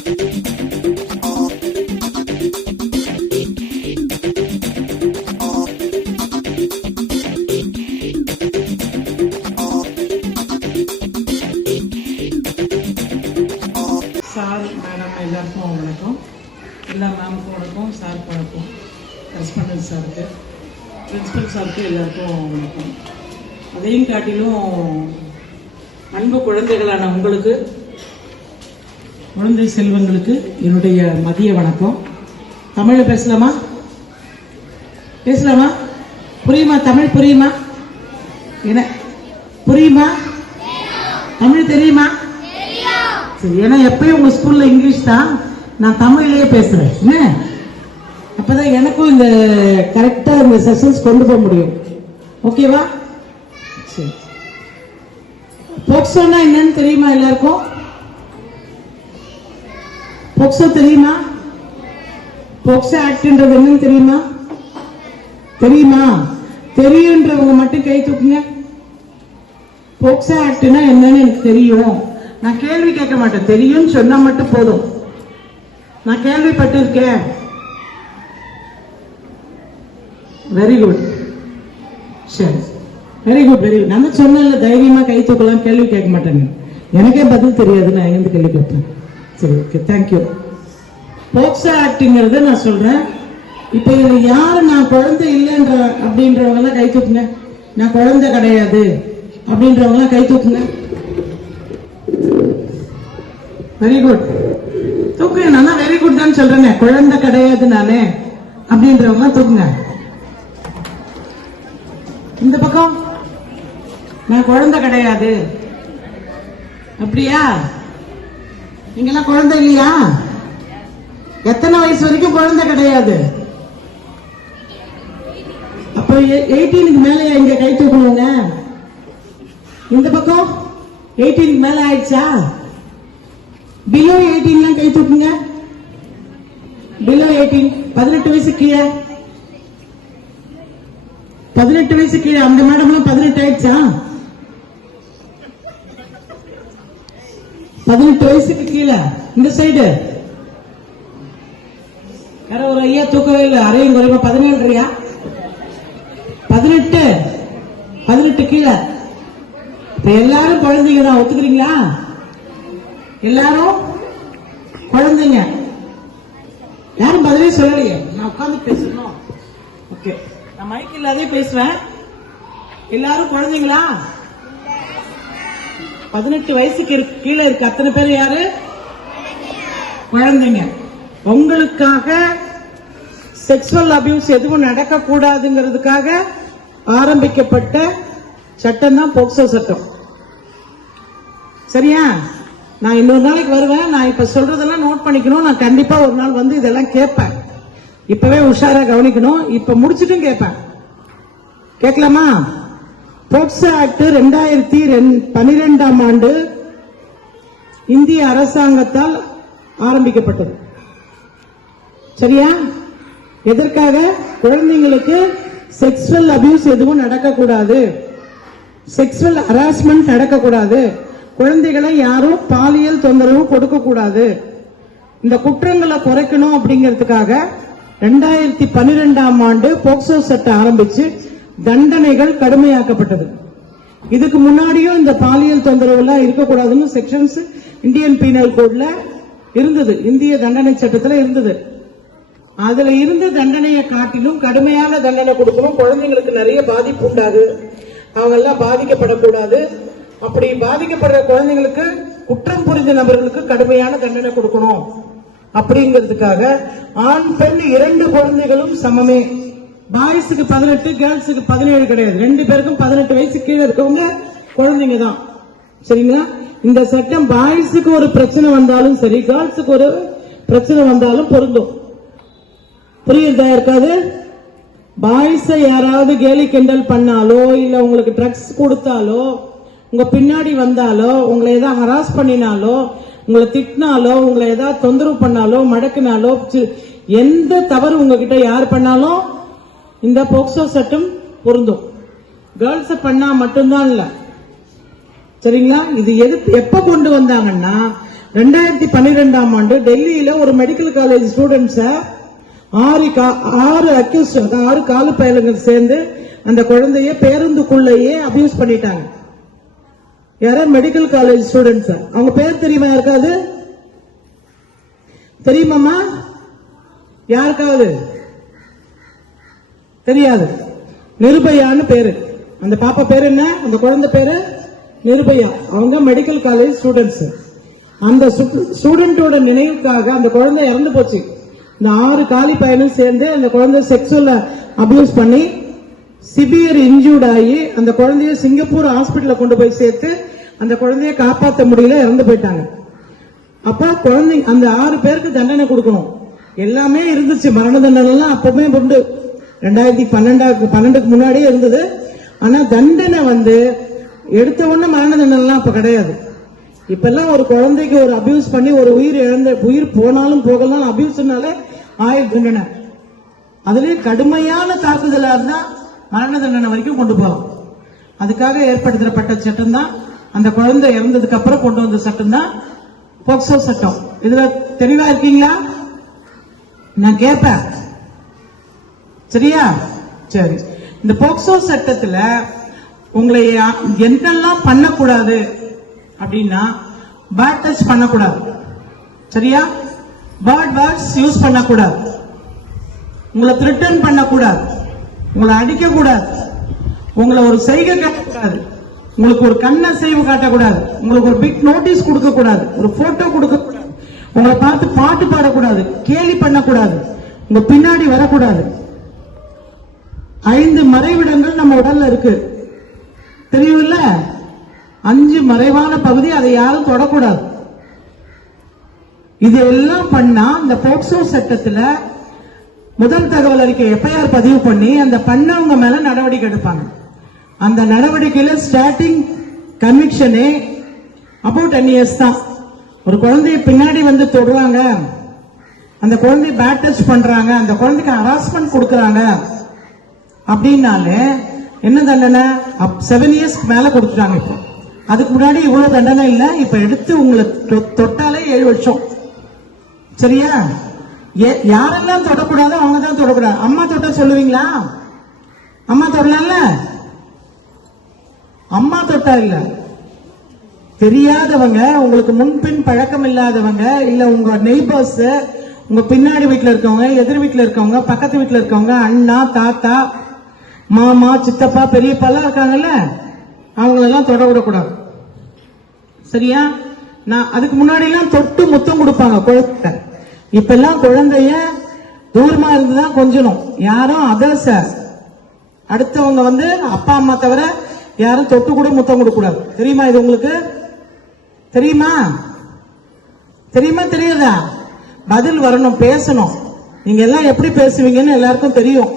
Sir madam எல்லாருக்கும் வணக்கம். எல்லா மேமுக்கும் வணக்கம், சாருக்கு வணக்கம், கரஸ்பாண்டன்ட் சாருக்கு, பிரின்சிபல் சாருக்கு எல்லாருக்கும் வணக்கம். அதையும் காட்டிலும் அன்பு குழந்தைகளான உங்களுக்கு, குழந்தை செல்வங்களுக்கு என்னுடைய மதிய வணக்கம். தமிழ் பேசலாமா? புரியுமா? தமிழ் புரியுமா? என்ன புரியுமா? தமிழ் தெரியுமா? சரி, ஏன்னா எப்பயும் உங்க ஸ்கூல்ல இங்கிலீஷ் தான், நான் தமிழ்லயே பேசுறேன். என்ன அப்பதான் எனக்கும் இந்த கரெக்டா இந்த செஷன்ஸ் கொண்டு போக முடியும். ஓகேவா? சரி. போக்சோனா என்னன்னு தெரியுமா எல்லாருக்கும்? போக்சோ தெரியுமா? போக்சோ ஆக்ட்ன்றது என்னன்னு தெரியுமா? தெரியுன்றவங்க மட்டும் கை தூக்குங்க. போக்சோ ஆக்ட்னா என்னன்னு எனக்கு தெரியும். நான் கேள்வி கேட்க மாட்டேன், தெரியும் சொன்னா மட்டும் போதும். நான் கேள்விப்பட்டிருக்கேன். Very good. சரி, வெரி குட். நான் சொன்ன தைரியமா கை தூக்கலாம், கேள்வி கேட்க மாட்டேங்க. எனக்கே பதில் தெரியாது, நான் எங்க கேள்வி கேட்பேன். சரி, ஓகே, தேங்க்யூ. போக்சோ ஆக்ட்ங்கிறத நான் சொல்றேன். இப்ப இதுல யாரு நான் குழந்தை இல்லைன்ற அப்படின்றவங்க எல்லாம் கை தூக்குங்க. நான் குழந்தை கிடையாது அப்படின்றவங்க எல்லாம் கை தூக்குங்க. Very good. தூக்குங்க. நான் வெரி குட் தான் சொல்றேன். குழந்தை கிடையாது நானே அப்படின்றவங்க தூக்குங்க. இந்த பக்கம் நான் குழந்தை கிடையாது. அப்படியா? நீங்கெல்லாம் குழந்தை இல்லையா? எத்தனை வயசு வரைக்கும் குழந்தை கிடையாது? அப்ப 18க்கு மேல இங்க கை தூக்கணுங்க. இந்த பக்கம் 18க்கு மேல ஆயிடுச்சா? பிலோ 18 கை தூக்குங்க. பிலோ 18, 18 வயசு கீழே. 18 வயசு கீழே. அந்த மேடம் 18 ஆயிடுச்சா? 18 வயசுக்கு கீழே. இந்த சைடு வேற ஒரு ஐயா தூக்கவே இல்லை. அரையும் குறைவா 17 18 கீழே. இப்ப எல்லாரும் குழந்தைங்க தான், ஒத்துக்கிறீங்களா? எல்லாரும் குழந்தைங்க. யாரும் பதிலே சொல்லலையே. நான் உட்கார்ந்து பேசணும். ஓகே, நான் மைக் இல்லாதே பேசுவேன். எல்லாரும் குழந்தைங்களா? 18 வயசுக்கு கீழே இருக்கு அத்தனை பேர் யாரு? குழந்தைங்க. உங்களுக்காக செக்ஷுவல் அபியூஸ் எதுவும் நடக்க கூடாதுங்கிறதுக்காக ஆரம்பிக்கப்பட்ட சட்டம் தான் போக்சோ சட்டம். சரியா? நான் இன்னொரு நாளைக்கு வருவேன். நான் இப்ப சொல்றதெல்லாம் நோட் பண்ணிக்கணும். நான் கண்டிப்பா ஒரு நாள் வந்து இதெல்லாம் கேட்பேன். இப்பவே உஷாரா கவனிக்கணும். இப்ப முடிச்சுட்டும் கேட்பேன். கேட்கலாமா? போக்சோ ஆக்ட் 2012ஆம் ஆண்டு இந்திய அரசாங்கத்தால் ஆரம்பிக்கப்பட்டது. சரியா? எதற்காக? குழந்தைங்களுக்கு செக்ஷுவல் அபியூஸ் எதுவும் நடக்கக்கூடாது, செக்ஷுவல் ஹராஸ்மெண்ட் நடக்கக்கூடாது, குழந்தைகளை யாரும் பாலியல் தொந்தரவு கொடுக்க கூடாது. இந்த குற்றங்களை குறைக்கணும் அப்படிங்கிறதுக்காக 2012ஆம் ஆண்டு போக்சோ சட்டம் ஆரம்பிச்சு தண்டனைகள் கடுமையாக்கப்பட்டது. இதுக்கு முன்னாடியும் இந்த பாலியல் தொந்தரவு எல்லாம் இருக்கக்கூடாதுன்னு செக்ஷன்ஸ் இந்தியன் பீனல் கோட்ல இருந்தது, இந்திய தண்டனை சட்டத்துல இருந்தது. அதுல இருந்து தண்டனையை காட்டிலும் கடுமையான தண்டனை கொடுக்கணும். குழந்தைங்களுக்கு நிறைய பாதிப்பு உண்டாது, அவங்க எல்லாம் பாதிக்கப்படக்கூடாது. அப்படி பாதிக்கப்படுற குழந்தைங்களுக்கு, குற்றம் புரிந்த நபர்களுக்கு கடுமையான தண்டனை கொடுக்கணும் அப்படிங்கிறதுக்காக ஆண் பெண் 2 குழந்தைகளும் சமமே. பாய்ஸுக்கு 18, கேர்ள்ஸுக்கு 17 கிடையாது. 2 பேருக்கும் 18 வயசு கீழே இருக்கவங்க குழந்தைங்க தான். சரிங்களா? இந்த சட்டம் பாய்ஸுக்கு ஒரு பிரச்சனை வந்தாலும் சரி, கேர்ள்ஸுக்கு ஒரு பிரச்சனை வந்தாலும் பொருந்தும். புரியுதா? இருக்காது. பாய்ஸை யாராவது கேலி கிண்டல் பண்ணாலோ, இல்ல உங்களுக்கு ட்ரக்ஸ் கொடுத்தாலோ, உங்க பின்னாடி வந்தாலோ, உங்களை ஏதாவது ஹராஸ் பண்ணினாலோ, உங்களை திட்டினாலோ, உங்களை ஏதாவது தொந்தரவு பண்ணாலோ, மடக்கினாலோ, எந்த தவறு உங்ககிட்ட யார் பண்ணாலும் இந்த போக்சோ சட்டம் பொருந்தும். கேர்ள்ஸ் பண்ணா மட்டும்தான் இல்ல. சரிங்களா? இது எப்ப கொண்டு வந்தாங்கன்னா 2012ஆம் ஆண்டு டெல்லியில ஒரு மெடிக்கல் காலேஜ் ஸ்டூடெண்ட்ஸ 6 காலு பயலுங்க சேர்ந்து அந்த குழந்தைய பேருந்துக்குள்ளேயே அபியூஸ் பண்ணிட்டாங்க. யாரா மெடிக்கல் காலேஜ் ஸ்டூடெண்ட்ஸ். அவங்க பேர் தெரியுமா யாருக்காவது? தெரியுமாமா? யாருக்காவது தெரியாது? நிர்பயான்னு பேரு. அந்த பாப்பா பேரு என்ன? அந்த குழந்தை பேரு நிர்பயா. அவங்க மெடிக்கல் காலேஜ் ஸ்டூடெண்ட்ஸ். அந்த ஸ்டூடெண்டோட நினைவுக்காக அந்த குழந்தை இறந்து போச்சு. இந்த 6 காலி பையனும் சேர்ந்து அந்த குழந்தை செக்ஸுவல் அபியூஸ் பண்ணி சிவியர் இன்ஜூர்ட் ஆகி அந்த குழந்தைய சிங்கப்பூர் ஹாஸ்பிட்டல்ல கொண்டு போய் சேர்த்து அந்த குழந்தைய காப்பாற்ற முடியல, இறந்து போயிட்டாங்க. அப்ப குழந்தை அந்த 6 பேருக்கு தண்டனை கொடுக்கணும். எல்லாமே இருந்துச்சு, மரண தண்டனை எல்லாம் அப்பவே உண்டு. 2012க்கு முன்னாடியே இருந்தது. ஆனா தண்டனை எடுத்த உடனே மரண தண்டனை எல்லாம் அப்ப கிடையாது. இப்ப எல்லாம் ஒரு குழந்தைக்கு ஒரு அபியூஸ் பண்ணி ஒரு உயிர் போனாலும் போகலாம், அபியூஸ்னாலே ஆயுள் தண்டனை. அதுலயே கடுமையான தாக்குதலா இருந்தா மரண தண்டனை வரைக்கும் கொண்டு போகலாம். அதுக்காக ஏற்படுத்தப்பட்ட சட்டம் தான், அந்த குழந்தை இறந்ததுக்கு அப்புறம் கொண்டு வந்த சட்டம் தான் போக்சோ சட்டம். இதுல தெளிவா இருக்கீங்களா? நான் கேட்பேன், சரியா? சரி. இந்த போக்சோ சட்டத்துல உங்களை என்னெல்லாம் பண்ணக்கூடாது அப்படின்னா, பேட் டச் பண்ணக்கூடாது, சரியா? பேட் வேர்ட்ஸ் யூஸ் பண்ணக்கூடாது, உங்களை த்ரெட்டன் பண்ணக்கூடாது, உங்களை அடிக்க கூடாது, உங்களை ஒரு செய்கை காட்டக்கூடாது, உங்களுக்கு ஒரு கண்ணசைவு காட்டக்கூடாது, உங்களுக்கு ஒரு பிக் நோட்டீஸ் கொடுக்க கூடாது, ஒரு போட்டோ கொடுக்க கூடாது, உங்களை பார்த்து பாட்டு பாடக்கூடாது, கேலி பண்ணக்கூடாது, உங்க பின்னாடி வரக்கூடாது. 5 மறைவிடங்கள் நம்ம உடல்ல இருக்கு, தெரியுமில்ல? 5 மறைவான பகுதி, அதை யாரும் தொடக்கூடாது. இதெல்லாம் பண்ணா இந்த போக்சோ சட்டத்துல முதல் தகவல் அறிக்கை எஃப்ஐஆர் பதிவு பண்ணி அந்த பண்ணவங்க மேல நடவடிக்கை எடுப்பாங்க. அந்த நடவடிக்கையில ஸ்டார்டிங் கன்விக்ஷனே அபவுட் 10 years தான். ஒரு குழந்தைய பின்னாடி தொடுறாங்க, அந்த குழந்தைய பேட் டச் பண்றாங்க, அந்த குழந்தைக்கு ஹராஸ்மெண்ட் கொடுக்கறாங்க அப்படின்னாலே என்ன தண்டனை? 7 years மேல கொடுத்துட்டாங்க. இப்போ அதுக்கு முன்னாடி இவ்வளவு தண்டனை இல்ல. இப்ப எடுத்து உங்களை தொட்டாலே 7 வருஷம், சரியா? யாரெல்லாம் தொடக்கூடாதோ அவங்க தான் தொடக்கூடாது. அம்மா தொட்ட சொல்லுவீங்களா? அம்மா தொடலாம்ல? அம்மா தொட்டா இல்ல, தெரியாதவங்க, உங்களுக்கு முன்பின் பழக்கம் இல்லாதவங்க, இல்ல உங்க நெய்பர்ஸ், உங்க பின்னாடி வீட்டுல இருக்கவங்க, எதிர் வீட்டுல இருக்கவங்க, பக்கத்து வீட்டுல இருக்கவங்க, அண்ணா, தாத்தா, மாமா, சித்தப்பா, பெரியப்பா எல்லாம் இருக்காங்கல்ல, அவங்களெல்லாம் தொட விடக்கூடாது, சரியா? நான் அதுக்கு முன்னாடி எல்லாம் தொட்டு முத்தம் கொடுப்பாங்க குழந்தை. இப்ப எல்லாம் குழந்தைய தூரமா இருந்துதான் கொஞ்சணும். யாரும் அதர்ஸ், அடுத்தவங்க அப்பா அம்மா தவிர யாரும் தொட்டு கூட முத்தம் கொடுக்க கூடாது. தெரியுமா? இது உங்களுக்கு தெரியுமா? தெரியுமா தெரியாதா? பதில் வரணும், பேசணும். நீங்க எல்லாம் எப்படி பேசுவீங்கன்னு எல்லாருக்கும் தெரியும்,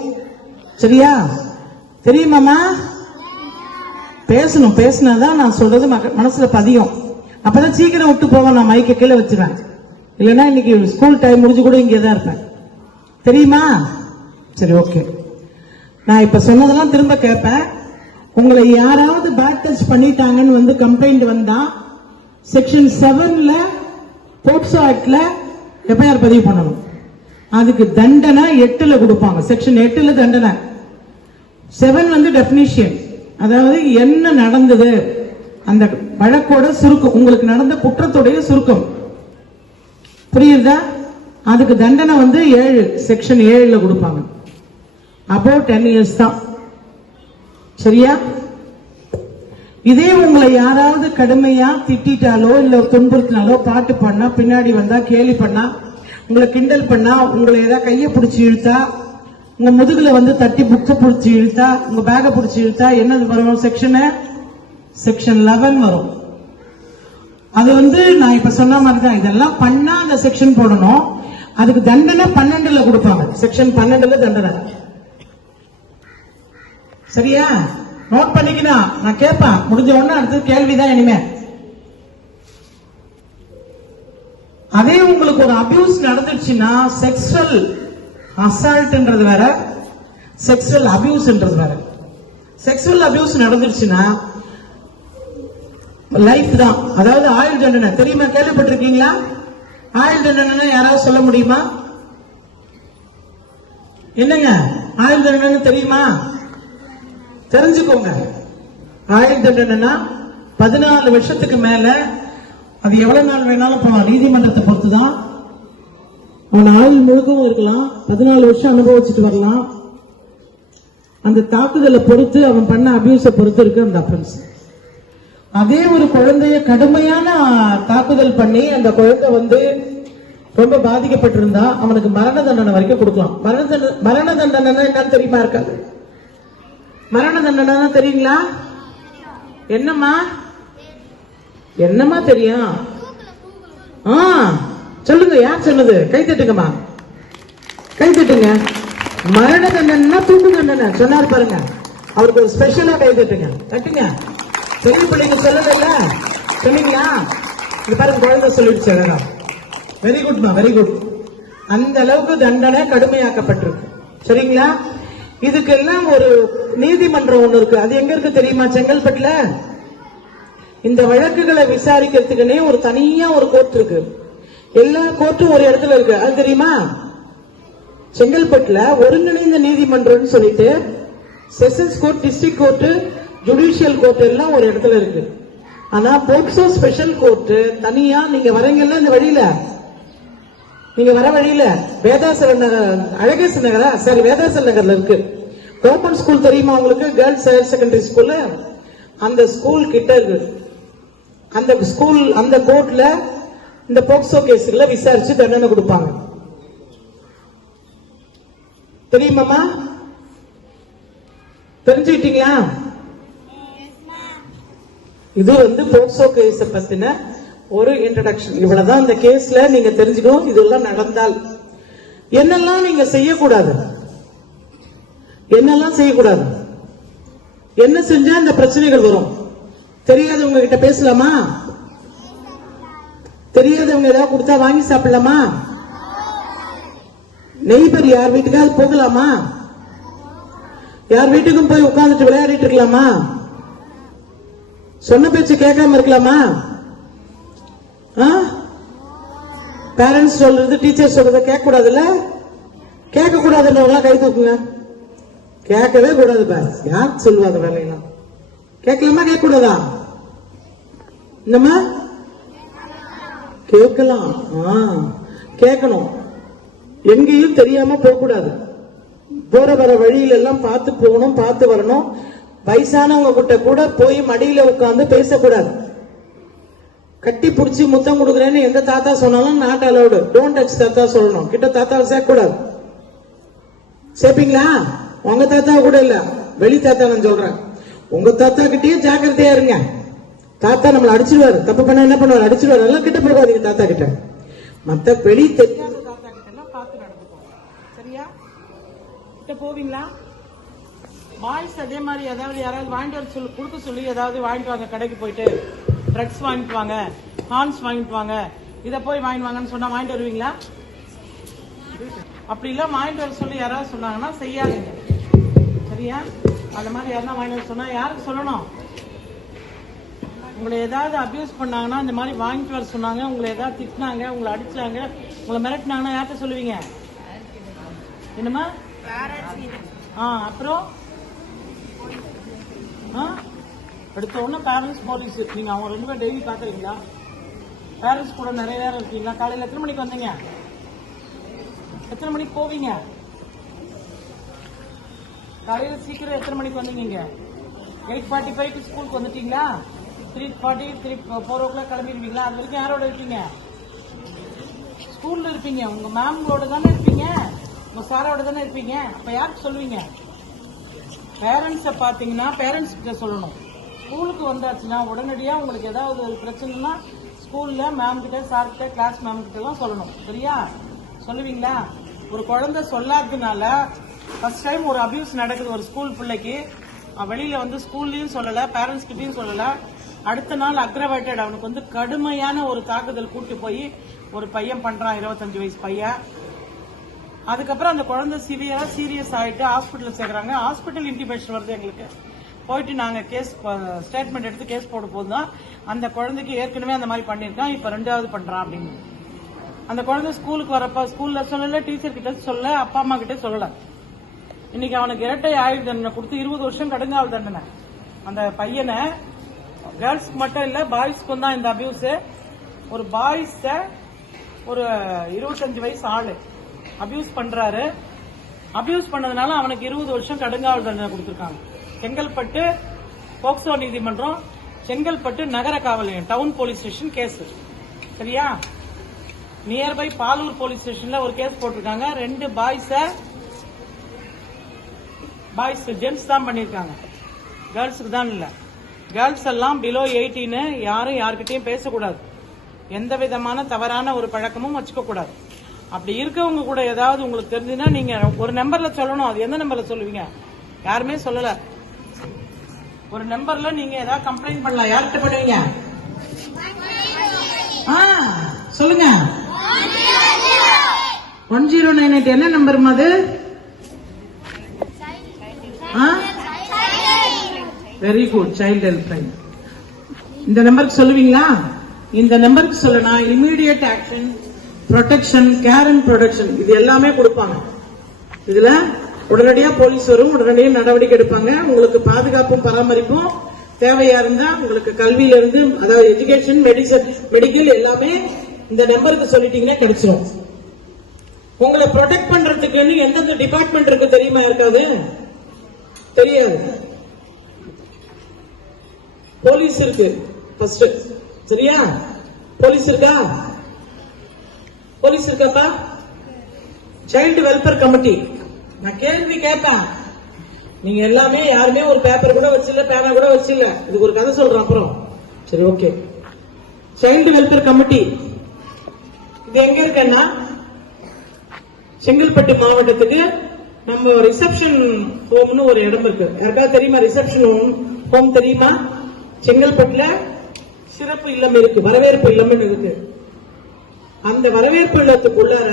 சரியா? தெரியுமாமா? பேசணும், பேசினாதான் நான் சொல்றது மனசுல பதியும். அப்பதான் சீக்கிரம் விட்டு போவேன். நான் மைக்க கீழே வச்சுவேன், இல்லைன்னா இன்னைக்கு ஸ்கூல் டைம் முடிஞ்சு கூட இங்கே தான் இருப்பேன். தெரியுமா? சரி, ஓகே. நான் இப்ப சொன்னதெல்லாம் திரும்ப கேட்பேன். உங்களை யாராவது பேட் டச் பண்ணிட்டாங்கன்னு கம்ப்ளைண்ட் வந்தா செக்ஷன் 7ல போக்சோ ஆக்ட்ல எஃப்ஐஆர் பதிவு பண்ணணும். அதுக்கு தண்டனை 8ல கொடுப்பாங்க. செக்ஷன் 8ல தண்டனை. 7 டெபினிஷன், அதாவது என்ன நடந்தது, அந்த வழக்கோட சுருக்கம், உங்களுக்கு நடந்த குற்றத்துடைய சுருக்கம், புரியுதா? அதுக்கு தண்டனை 7, செக்ஷன் 7ல கொடுப்பாங்க. அபவுட் 10 years தான், சரியா? இதே உங்களை யாராவது கடுமையா திட்டாலோ இல்ல துன்புறுத்தினாலோ, பாட்டு பண்ணா, பின்னாடி வந்தா, கேலி பண்ணா, உங்களை கிண்டல் பண்ணா, உங்களை ஏதாவது கையை பிடிச்சி இழுத்தா, உங்க முதுகுல தட்டி புக்க பிடிச்சி இழுத்தா, உங்க பேக பிடிச்சி இழுத்தா, என்னது வரும்? செக்ஷன் 11 வரும். அது நான் இப்ப சொன்ன மாதிரிதான். இதெல்லாம் பண்ணா அந்த செக்ஷன் போடணும். அதுக்கு தண்டனை 12ல கொடுப்பாங்க. செக்ஷன் 12ல தண்டனை, சரியா? நோட் பண்ணிக்கணும். நான் கேட்பேன், முடிஞ்ச உடனே அடுத்தது கேள்விதான் இனிமே. அதே உங்களுக்கு ஒரு அபியூஸ் நடந்துச்சுன்னா, செக்ஷுவல் அசால்ட்ன்றது வேற, செக்ஷுவல் அபியூஸ்ன்றது வேற. செக்ஷுவல் அபியூஸ் நடந்துருச்சுன்னா லைஃப் தான். அதாவது ஆயுள் தண்டனை தெரியுமா? கேள்விப்பட்டிருக்கீங்களா? ஆயுள் தண்டனை யாராவது சொல்ல முடியுமா? என்னங்க ஆயுள் தண்டனை தெரியுமா? தெரிஞ்சுக்கோங்க. ஆயுள் தண்டனைனா 14 வருஷத்துக்கு மேல, அது எவ்வளவு நாள் வேணாலும் போகலாம், நீதிமன்றத்தை பொறுத்துதான். அவன் ஆயுள் முழுக்கவும் இருக்கலாம், 14 வருஷம் அனுபவிச்சுட்டு வரலாம். அந்த தாக்குதலை பொறுத்து, அவன் பண்ண அபியூஸை பொறுத்து இருக்கு அந்த அஃபென்ஸ். அதே ஒரு குழந்தைய கடுமையான தாக்குதல் பண்ணி அந்த குழந்தை ரொம்ப பாதிக்கப்பட்டிருந்தா அவனுக்கு மரண தண்டனை வரைக்கும் கொடுக்கலாம். மரண தண்டனை என்னன்னு தெரியுமா? இருக்காது. மரண தண்டனை தெரியுங்களா? என்னம்மா தெரியும்? சொல்லுங்க, யார் சொன்னது? கை தட்டுங்கம்மா, கை தட்டுங்க. மரண தண்டனை தூக்கு தண்டனை சொன்னார் பாருங்க. அவருக்கு ஒரு ஸ்பெஷலா கை தட்டுங்க, தட்டுங்க. பெரிய பிள்ளைங்க சொல்லல, சொன்னீங்களா? இது பாருங்க, குழந்தை சொல்லிடுச்சு. வெரி குட்மா, வெரி குட். அந்த அளவுக்கு தண்டனை கடுமையாக்கப்பட்டிருக்கு. சரிங்களா? இதுக்கெல்லாம் ஒரு நீதிமன்றம் ஒண்ணு இருக்கு. அது எங்க இருக்கு தெரியுமா? செங்கல்பட்டுல. இந்த வழக்குகளை விசாரிக்கிறதுக்குன்னே ஒரு தனியா ஒரு கோர்ட் இருக்கு. எல்லா கோர்ட்டும் ஒரு இடத்துல இருக்கு. அது தெரியுமா? செங்கல்பட்டுல ஒருங்கிணைந்த நீதிமன்றம் சொல்லிட்டு sessions court, district court, judicial court எல்லாம் ஒரு இடத்துல இருக்கு. ஆனா போக்சோ ஸ்பெஷல் கோர்ட் தனியா. நீங்க வரீங்கல்ல இந்த வழியில, நீங்க வர வழியில வேதாசல நகர், அழகேசன் நகரா? சரி, வேதாசல் நகர்ல இருக்கு. கவர்மெண்ட் ஸ்கூல் தெரியுமா உங்களுக்கு? Girls higher secondary school. அந்த ஸ்கூல் கிட்ட இருக்கு. அந்த ஸ்கூல், அந்த கோர்ட்ல இந்த போக்சோ கேஸ்ல விசாரிச்சு தண்டனை கொடுப்பாங்க. தெரியுமாமா? தெரிஞ்சுக்கிட்டீங்களா? இது போக்சோ கேஸ் பத்தின ஒரு இன்ட்ரோடக்ஷன். இவ்வளவுதான் இந்த கேஸ்ல நீங்க தெரிஞ்சுக்கணும். இதெல்லாம் நடந்தால் என்னெல்லாம் நீங்க செய்யக்கூடாது, என்னெல்லாம் செய்யக்கூடாது, என்ன செஞ்சா இந்த பிரச்சனைகள் வரும். தெரியாதவங்க கிட்ட பேசலாமா? தெரியாதவங்க ஏதாவது கொடுத்தா வாங்கி சாப்பிடலாமா? நெய்பர் யார் வீட்டுக்காவது போகலாமா? யார் வீட்டுக்கும் போய் உட்கார்ந்துட்டு விளையாடிட்டு இருக்கலாமா? சொன்ன பேச்சு கேட்காம இருக்கலாமா? பேரண்ட்ஸ் சொல்றது, டீச்சர் சொல்றத கேட்க கூடாதுல்ல? கேட்க கூடாதுன்றவங்க கை தூக்குங்க. கேட்கவே கூடாது. பேரண்ட்ஸ் யார் சொல்லுவாங்க வேலையெல்லாம்? கேட்கலாமா? கேட்க கூடாதா? என்னம்மா? கேட்கலாம், கேட்கணும். எங்கேயும் தெரியாம போக கூடாது. போற வர வழியில எல்லாம் பார்த்து போகணும், பார்த்து வரணும். வயசானவங்க கிட்ட கூட போய் மடியில உட்கார்ந்து பேசக்கூடாது. கட்டி பிடிச்சி முத்தம் கொடுக்குறேன்னு எந்த தாத்தா சொன்னாலும் நாட் அலவுடு. டோன்ட் டச் தாத்தா சொல்லணும். கிட்ட தாத்தாவை சேர்க்க கூடாது. சேர்ப்பீங்களா? உங்க தாத்தா கூட இல்ல, வெளி தாத்தா நான் சொல்றேன். உங்க தாத்தா கிட்டயே ஜாக்கிரதையா இருங்க. தாத்தா நம்மளை அடிச்சிருவாரு. தப்பு பண்ண என்ன பண்ணுவாரு? அடிச்சிருவாரு. எல்லாம் கிட்ட போகாதீங்க தாத்தா கிட்ட. மத்த வெளி தெரியாத தாத்தா கிட்ட எல்லாம் பார்த்து நடந்துக்கோங்க. சரியா? கிட்ட போவீங்களா? பாய்ஸ் அதே மாதிரி ஏதாவது யாராவது வாங்கிட்டு வர சொல்லி, கொடுக்க சொல்லி ஏதாவது வாங்கிட்டு வாங்க, கடைக்கு போயிட்டு ட்ரக்ஸ் வாங்கிட்டு வாங்க, ஹார்ன்ஸ் வாங்கிட்டு வாங்க, இதை போய் வாங்கிட்டு வாங்கன்னு சொன்னா வாங்கிட்டு வருவீங்களா? அப்படி எல்லாம் வாங்கிட்டு வர சொல்லி யாராவது சொன்னாங்கன்னா செய்யாதீங்க. சரியா? அந்த மாதிரி யாரா வாங்கிட்டு வர சொன்னா யாருக்கு சொல்லணும்? உங்களை ஏதாவது அபியூஸ் பண்ணாங்கன்னா, இந்த மாதிரி வாங்கிட்டு வர சொன்னாங்க, உங்களை ஏதாவது திட்டினாங்க, உங்களை அடிச்சாங்க, உங்களை மிரட்டினாங்கன்னா யார்கிட்ட சொல்லுவீங்க? என்னமா? அப்புறம் அடுத்த ஒண்ணு பேரண்ட்ஸ், போலீஸ். நீங்க அவங்க 2 பேரும் டெய்லி பாக்குறீங்களா? பேரண்ட்ஸ் கூட நிறைய நேரம் இருக்கீங்களா? காலையில எத்தனை மணிக்கு வந்தீங்க? எத்தனை மணிக்கு போவீங்க? காலையில சீக்கிரம் எத்தனை மணிக்கு வந்தீங்க? 8:45 ஸ்கூலுக்கு வந்துட்டீங்களா? 3:40, 4 o'clock கிளம்பிடுவீங்களா? அது வரைக்கும் யாரோட இருப்பீங்க? ஸ்கூல்ல இருப்பீங்க. உங்க மேம்களோட தானே இருப்பீங்க, உங்க சாரோட தானே இருப்பீங்க. அப்ப யாருக்கு சொல்லுவீங்க? பேரண்ட்ஸ பாத்தீங்கன்னா பேரண்ட்ஸ் கிட்ட சொல்லணும். ஸ்கூலுக்கு வந்தாச்சுன்னா உடனடியா உங்களுக்கு ஏதாவது ஒரு பிரச்சனைனா ஸ்கூல்ல மேம் கிட்ட, சார் கிட்ட, கிளாஸ் மேம் கிட்ட எல்லாம் சொல்லணும். சரியா? சொல்லுவீங்களா? ஒரு குழந்தை சொல்லாததுனால ஃபர்ஸ்ட் டைம் ஒரு அபியூஸ் நடக்குது ஒரு ஸ்கூல் பிள்ளைக்கு. வெளியில ஸ்கூல்லயும் சொல்லல, பேரண்ட்ஸ் கிட்டயும் சொல்லல. அடுத்த நாள் அக்ரவேட்டட், அவனுக்கு கடுமையான ஒரு தாக்குதல் கூட்டு போய் ஒரு பையன் பண்றான், 25 வயசு பையன். அதுக்கப்புறம் அந்த குழந்தை சீரியஸ் ஆயிட்டு ஹாஸ்பிட்டல் சேர்க்கறாங்க. ஹாஸ்பிட்டல் இன்டிமேஷன் வருது எங்களுக்கு. போயிட்டு நாங்க கேஸ் ஸ்டேட்மெண்ட் எடுத்து கேஸ் போட போதுதான் அந்த குழந்தைக்கு ஏற்கனவே அந்த மாதிரி பண்ணிருக்கான், இப்ப 2வது பண்றான் அப்படின்னு. அந்த குழந்தை ஸ்கூலுக்கு வரப்ப ஸ்கூல்ல சொல்லல, டீச்சர் கிட்ட சொல்ல, அப்பா அம்மா கிட்ட சொல்லல. இன்னைக்கு அவனுக்கு இரட்டை ஆயுள் தண்டனை கொடுத்து 20 வருஷம் கடுங்காவல் தண்டனை. அந்த பையனை கேர்ள்ஸ்க்கு மட்டும் இல்ல பாய்ஸ்க்கும் தான் இந்த அபியூஸ். ஒரு பாய்ஸ ஒரு 25 வயசு ஆளு அபியூஸ் பண்றாரு. அபியூஸ் பண்ணதுனால அவனுக்கு 20 வருஷம் கடுங்காவல் தண்டனை கொடுத்திருக்காங்க. செங்கல்பட்டு போக்சோ நீதிமன்றம், செங்கல்பட்டு நகர காவல் நிலையம், டவுன் போலீஸ் ஸ்டேஷன் கேஸ். சரியா? நியர்பை பாலூர் போலீஸ் ஸ்டேஷன்ல ஒரு கேஸ் போட்டிருக்காங்க. 2 பாய்ஸ் ஜென்ட்ஸ் தான் பண்ணிருக்காங்க, கேர்ள்ஸுக்கு தான் இல்ல. கேர்ள்ஸ் எல்லாம் பிலோ 18, யாரும் யார்கிட்டயும் பேசக்கூடாது, எந்த விதமான தவறான ஒரு பழக்கமும் வச்சுக்க கூடாது. அப்படி இருக்கவங்க கூட ஏதாவது உங்களுக்கு தெரிஞ்சுன்னா நீங்க ஒரு நம்பர்ல சொல்லணும். அது எந்த நம்பர்ல சொல்லுவீங்க? யாருமே சொல்லல. ஒரு நம்பர்ல நீங்க ஏதாவது கம்ப்ளைண்ட் பண்ணலாம். யார்கிட்ட பண்ணுவீங்க? சொல்லுங்க. 1098. என்ன நம்பர் அது? Very good, child help line. இந்த நம்பருக்கு சொல்லுவீங்களா? இந்த நம்பருக்கு சொல்லனா immediate action, protection, care and protection இது எல்லாமே கொடுப்பாங்க. இதுல உடனடியா போலீஸ் வரும், உடனடியா நடவடிக்கை எடுப்பாங்க. உங்களுக்கு பாதுகாப்பும் பராமரிப்பும் தேவையா இருந்தா உங்களுக்கு கல்வியில இருந்து, அதாவது எஜுகேஷன், மெடிக்கல் எல்லாமே இந்த நம்பருக்கு சொல்லிட்டீங்கன்னா கிடைச்சிடும். உங்களை ப்ரொடெக்ட் பண்றதுக்கு எந்தெந்த டிபார்ட்மெண்ட் இருக்கு தெரியுமா? இருக்காது, தெரியாது. போலீஸ் இருக்கு ஃபர்ஸ்ட். சரியா? போலீஸ் இருக்கா? போலீஸ் இருக்காப்பா? Child welfare committee. நான் கேள்வி கேட்பேன், நீங்க எல்லாமே யாருமே ஒரு பேப்பர் கூட வச்சில்ல, பேனா கூட வச்சில்ல. இதுக்கு ஒரு கதை சொல்றேன் அப்புறம். சரி, ஓகே. சைல்டு வெல்ஃபேர் கமிட்டி இது எங்க இருக்குன்னா செங்கல்பட்டு மாவட்டத்துக்கு நம்ம ரிசப்ஷன் ஹோம்னு ஒரு இடம் இருக்கு. யாருக்காவது தெரியுமா? ரிசப்ஷன் ஹோம் தெரியுமா? செங்கல்பட்டுல சிறப்பு இல்லம் இருக்கு, வரவேற்பு இல்லம்னு இருக்கு. அந்த வரவேற்பு இல்லத்துக்குள்ளார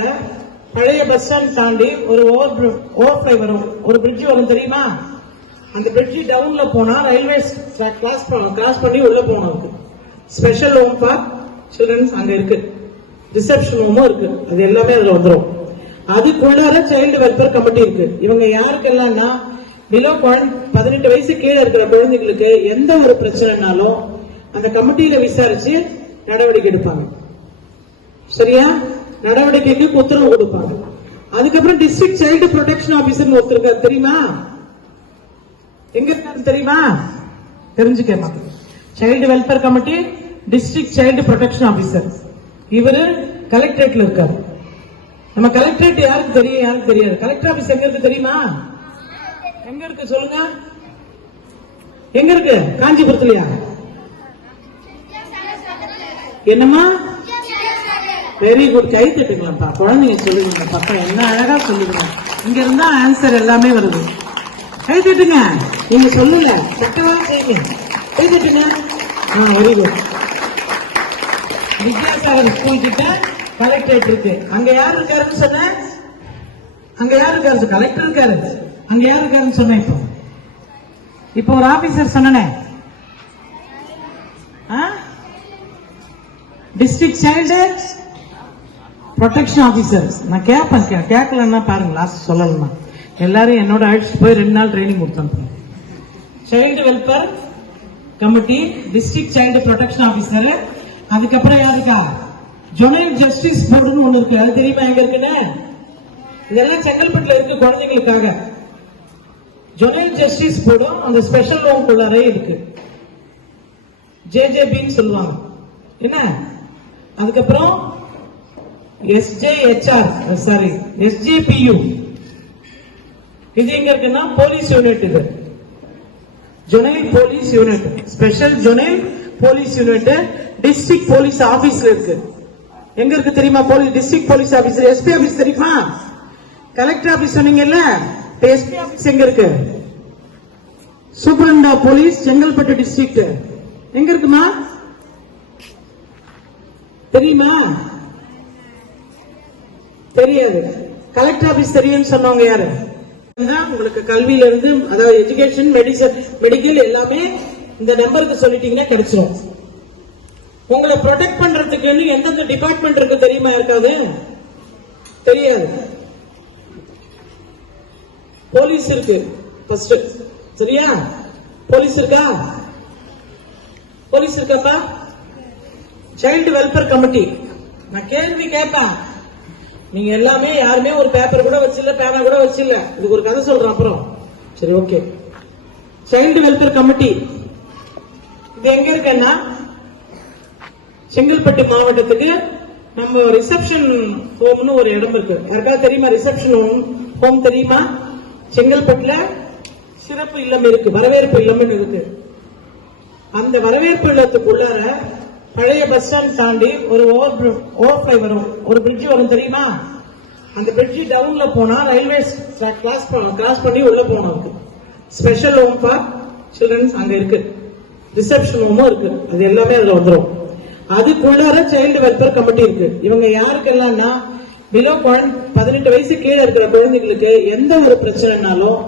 பழைய பஸ் ஸ்டாண்ட் தாண்டி ஒரு ஓவர் வரும், ஒரு பிரிட்ஜ் வரும் தெரியுமா? அந்த பிரிட்ஜ் டவுன்ல போனா ரயில்வே கிராஸ் பண்ணி உள்ள போனோம். ஸ்பெஷல் ஹோம் ஃபார் சில்ட்ரன்ஸ் அங்க இருக்கு, ரிசப்ஷன் ஹோமும் இருக்கு. அது எல்லாமே அதுல வந்துடும். அதுக்குள்ளார சைல்டு வெல்ஃபேர் கமிட்டி இருக்கு. இவங்க யாருக்கெல்லாம்னா பிலோ 18 வயசு கீழே இருக்கிற குழந்தைகளுக்கு எந்த ஒரு பிரச்சனைனாலும் அந்த கமிட்டியில விசாரிச்சு நடவடிக்கை எடுப்பாங்க. சரியா? நடவடிக்கைக்கு உத்தரவு கொடுப்பாங்க. அதுக்கப்புறம் டிஸ்ட்ரிக்ட் சைல்டு ப்ரொடெக்ஷன் ஆபீசர் ஒருத்தர் இருக்காரு தெரியுமா? எங்க இருக்காரு தெரியுமா? தெரிஞ்சுக்கமா. Child welfare committee, district child protection officer. இவரு கலெக்டரேட்ல இருக்காரு. நம்ம கலெக்டரேட் யாருக்கு தெரியும், யாருக்கு தெரியாது? கலெக்டர் ஆபீஸ் எங்க இருக்கு தெரியுமா? எங்க இருக்கு சொல்லுங்க? எங்க இருக்கு? காஞ்சிபுரத்துலயா? என்னமா? வெரி குட், கை தட்டுங்களாப்பா. குழந்தைங்க சொல்லுங்க, பாப்பா என்ன அழகா சொல்லுங்க. இங்க இருந்தா ஆன்சர் எல்லாமே வருது. கை தட்டுங்க. நீங்க சொல்லல, தட்டவா செய்யுங்க. கை தட்டுங்க. Very good. வித்யாசாகர் ஸ்கூல் கிட்ட கலெக்டரேட் இருக்கு. அங்க யார் இருக்காருன்னு சொன்ன? அங்க யார் இருக்காரு? கலெக்டர் இருக்காரு. அங்க யார் இருக்காருன்னு சொன்ன? இப்போ ஒரு ஆபீசர் சொன்னே, டிஸ்ட்ரிக்ட் சைல்டு ப்ரொடெக்ஷன் ஆபீசர். நான் கேட்பேன், கேட்கலன்னா பாருங்க, லாஸ்ட் சொல்லலமா எல்லாரும் என்னோட அழைச்சிட்டு போய் 2 நாள் ட்ரைனிங் கொடுத்தேன். Child welfare committee, district child protection officer. அதுக்கப்புறம் யாருக்கா? ஜுனைல் ஜஸ்டிஸ் போர்டுன்னு ஒண்ணு இருக்கு. அது தெரியுமா எங்க இருக்குன்னு? இதெல்லாம் செங்கல்பட்டுல இருக்கு குழந்தைங்களுக்காக. ஜுனைல் ஜஸ்டிஸ் போர்டும் அந்த ஸ்பெஷல் ஹோம் குள்ளாரே இருக்கு. ஜேஜேபின்னு சொல்லுவாங்க. என்ன? அதுக்கப்புறம் எஸ்ஜேபியு. இது எங்க இருக்குன்னா போலீஸ் யூனிட். இது juvenile police unit, special juvenile police unit district police ஆபீஸ்ல இருக்கு. எங்க இருக்கு தெரியுமா? District police office. SP office தெரியுமா? கலெக்டர் ஆபீஸ் சொன்னீங்கல்ல, எஸ்பி ஆபீஸ் எங்க இருக்கு? Superintendent of police Chengalpattu district எங்க இருக்குமா? தெரியுமா? தெரியாது. கலெக்டர் ஆபீஸ் தெரியும்னு சொன்னவங்க யாரு? உங்களுக்கு கல்வியில இருந்து அதாவது எஜுகேஷன், மெடிக்கல் எல்லாமே இந்த நம்பருக்கு சொல்லிட்டீங்கன்னா கிடைச்சிடும். உங்களை ப்ரொடெக்ட் பண்றதுக்கு எந்தெந்த டிபார்ட்மெண்ட் இருக்கு தெரியுமா? இருக்காது, தெரியாது. போலீஸ் இருக்கு ஃபர்ஸ்ட், சரியா? போலீஸ் இருக்கா? போலீஸ் இருக்காப்பா? Child welfare committee. நான் கேள்வி கேட்பேன், நீங்க எல்லாமே யாருமே ஒரு பேப்பர் கூட வச்சில்ல, பேனா கூட வச்சில்ல. இதுக்கு ஒரு கதை சொல்றேன் அப்புறம். சரி, ஓகே. சைல்டு வெல்ஃபேர் கமிட்டி இது எங்க இருக்குன்னா செங்கல்பட்டு மாவட்டத்துக்கு நம்ம ரிசப்ஷன் ஹோம்னு ஒரு இடம் இருக்கு. யாருக்காவது தெரியுமா? ரிசப்ஷன் ஹோம் தெரியுமா? செங்கல்பட்டுல சிறப்பு இல்லம் இருக்கு, வரவேற்பு இல்லம்னு இருக்கு. அந்த வரவேற்பு இல்லத்துக்குள்ளார பழைய பஸ் ஸ்டாண்ட் தாண்டி ஒரு ஓவர்ஃப்ளை வரும், ஒரு பிரிட்ஜ் வரும், தெரியுமா? அந்த பிரிட்ஜ் டவுன்ல போனா ரயில்வே கிராஸ் பண்ணி உள்ள போனோம். ஸ்பெஷல் ஹோம் ஃபார் சில்ட்ரன்ஸ் அங்க இருக்கு, ரிசப்ஷன் ஹோமும் இருக்கு. அது எல்லாமே அதுல வந்துடும். அதுக்குள்ளார சைல்டு வெல்ஃபேர் கமிட்டி இருக்கு. இவங்க யாருக்கெல்லாம்னா பிலோ 18 வயசு கீழே இருக்கிற குழந்தைங்களுக்கு எந்த ஒரு பிரச்சனைனாலும்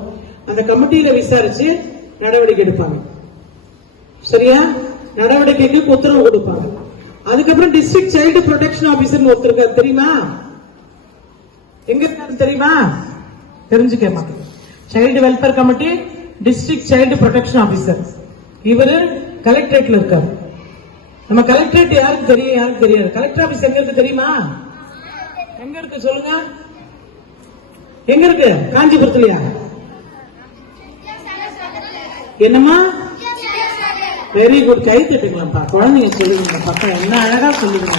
அந்த கமிட்டியில விசாரிச்சு நடவடிக்கை எடுப்பாங்க. சரியா? நடவடிக்கைக்கு உத்தரவு கொடுப்பாங்க. அதுக்கப்புறம் டிஸ்ட்ரிக்ட் சைல்டு ப்ரொடெக்ஷன் ஆபீசர் ஒருத்தர் இருக்காரு, தெரியுமா? எங்க இருக்காரு தெரியுமா? தெரிஞ்சுக்க மாட்டேன். Child welfare committee, district child protection officer. இவரு கலெக்டரேட்ல இருக்காரு. நம்ம கலெக்டரேட் யாருக்கு தெரியும், யாருக்கு தெரியாது? கலெக்டர் ஆபீஸ் எங்க இருக்கு தெரியுமா? எங்க இருக்கு சொல்லுங்க? எங்க இருக்கு? காஞ்சிபுரத்துலயா? என்னமா? வெரி குட், கை தட்டுங்களாப்பா. குழந்தைங்க சொல்லுங்க, பக்கம் என்ன அழகா சொல்லுங்க.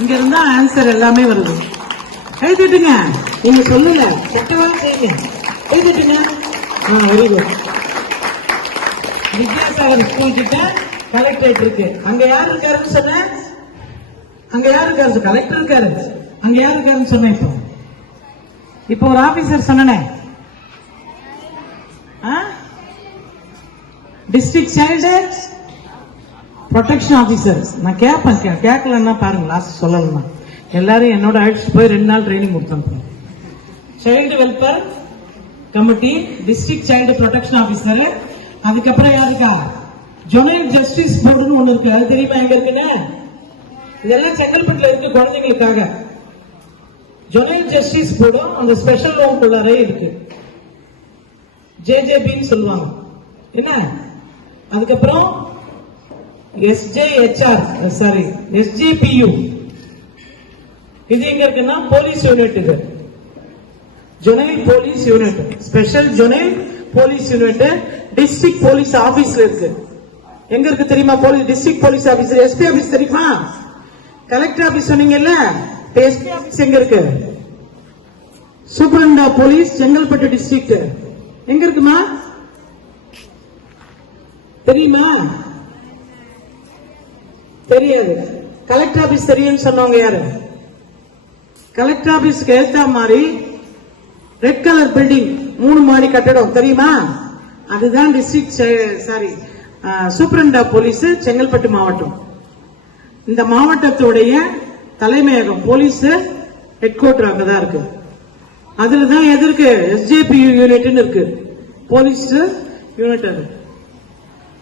இங்க இருந்தா ஆன்சர் எல்லாமே வருது. கை தட்டுங்க. நீங்க சொல்லல, சட்டவா செய்யுங்க. கை தட்டுங்க. Very good. வித்யாசாகர் ஸ்கூல் கிட்ட கலெக்டரேட் இருக்கு. அங்க யாரு இருக்காருன்னு சொன்ன? அங்க யாரு இருக்காரு? கலெக்டர் இருக்காரு. அங்க யாரு இருக்காருன்னு சொன்ன? இப்போ ஒரு ஆபீசர் சொன்னனே, டிஸ்ட்ரிக்ட் சைல்டு ப்ரொடெக்ஷன் ஆபீசர். நான் கேட்பேன், கேட்கலன்னா பாருங்க, லாஸ்ட் சொல்லலாம். எல்லாரும் என்னோட அழைச்சிட்டு போய் 2 நாள் ட்ரைனிங் கொடுத்தோம். Child welfare committee, district child protection officer. அதுக்கப்புறம் யாருக்கா? ஜுனைல் ஜஸ்டிஸ் போர்டுன்னு ஒண்ணு இருக்கு. அது தெரியுமா எங்க இருக்குன்னு? இதெல்லாம் செங்கல்பட்டுல இருக்கு குழந்தைங்களுக்காக. ஜுனைல் ஜஸ்டிஸ் போர்டும் அந்த ஸ்பெஷல் ஹோம் குள்ளாரே இருக்கு. ஜேஜேபின்னு சொல்லுவாங்க. என்ன? அதுக்கப்புறம் SJPU. இது எங்க இருக்குன்னா போலீஸ் யூனிட். இது juvenile police unit, special juvenile police unit district police ஆபீஸ்ல இருக்கு. எங்க இருக்கு தெரியுமா? District police office. SP office தெரியுமா? கலெக்டர் ஆபீஸ் சொன்னீங்கல்ல, எஸ்பி ஆபீஸ் எங்க இருக்கு? சூப்பரண்டா போலீஸ் செங்கல்பட்டு டிஸ்ட்ரிக்ட் எங்க இருக்குமா? தெரியுமா? தெரியாது. கலெக்டர் ஆபீஸ் தெரியும் சொன்னவங்க யாரு? கலெக்டர் ஆபீஸ்க்கு ஏத்த மாதிரி ரெட் கலர் பில்டிங் 3 மாடி கட்டடம் தெரியுமா? அதுதான் டிஸ்ட்ரிக்ட் சூப்பரண்டா போலீஸ் செங்கல்பட்டு மாவட்டம். இந்த மாவட்டத்துடைய தலைமையகம் போலீஸ் ஹெட் குவார்டர் அங்கதான் இருக்கு. அதுலதான் எது இருக்கு? SJPU யூனிட் இருக்கு, போலீஸ் யூனிட். அது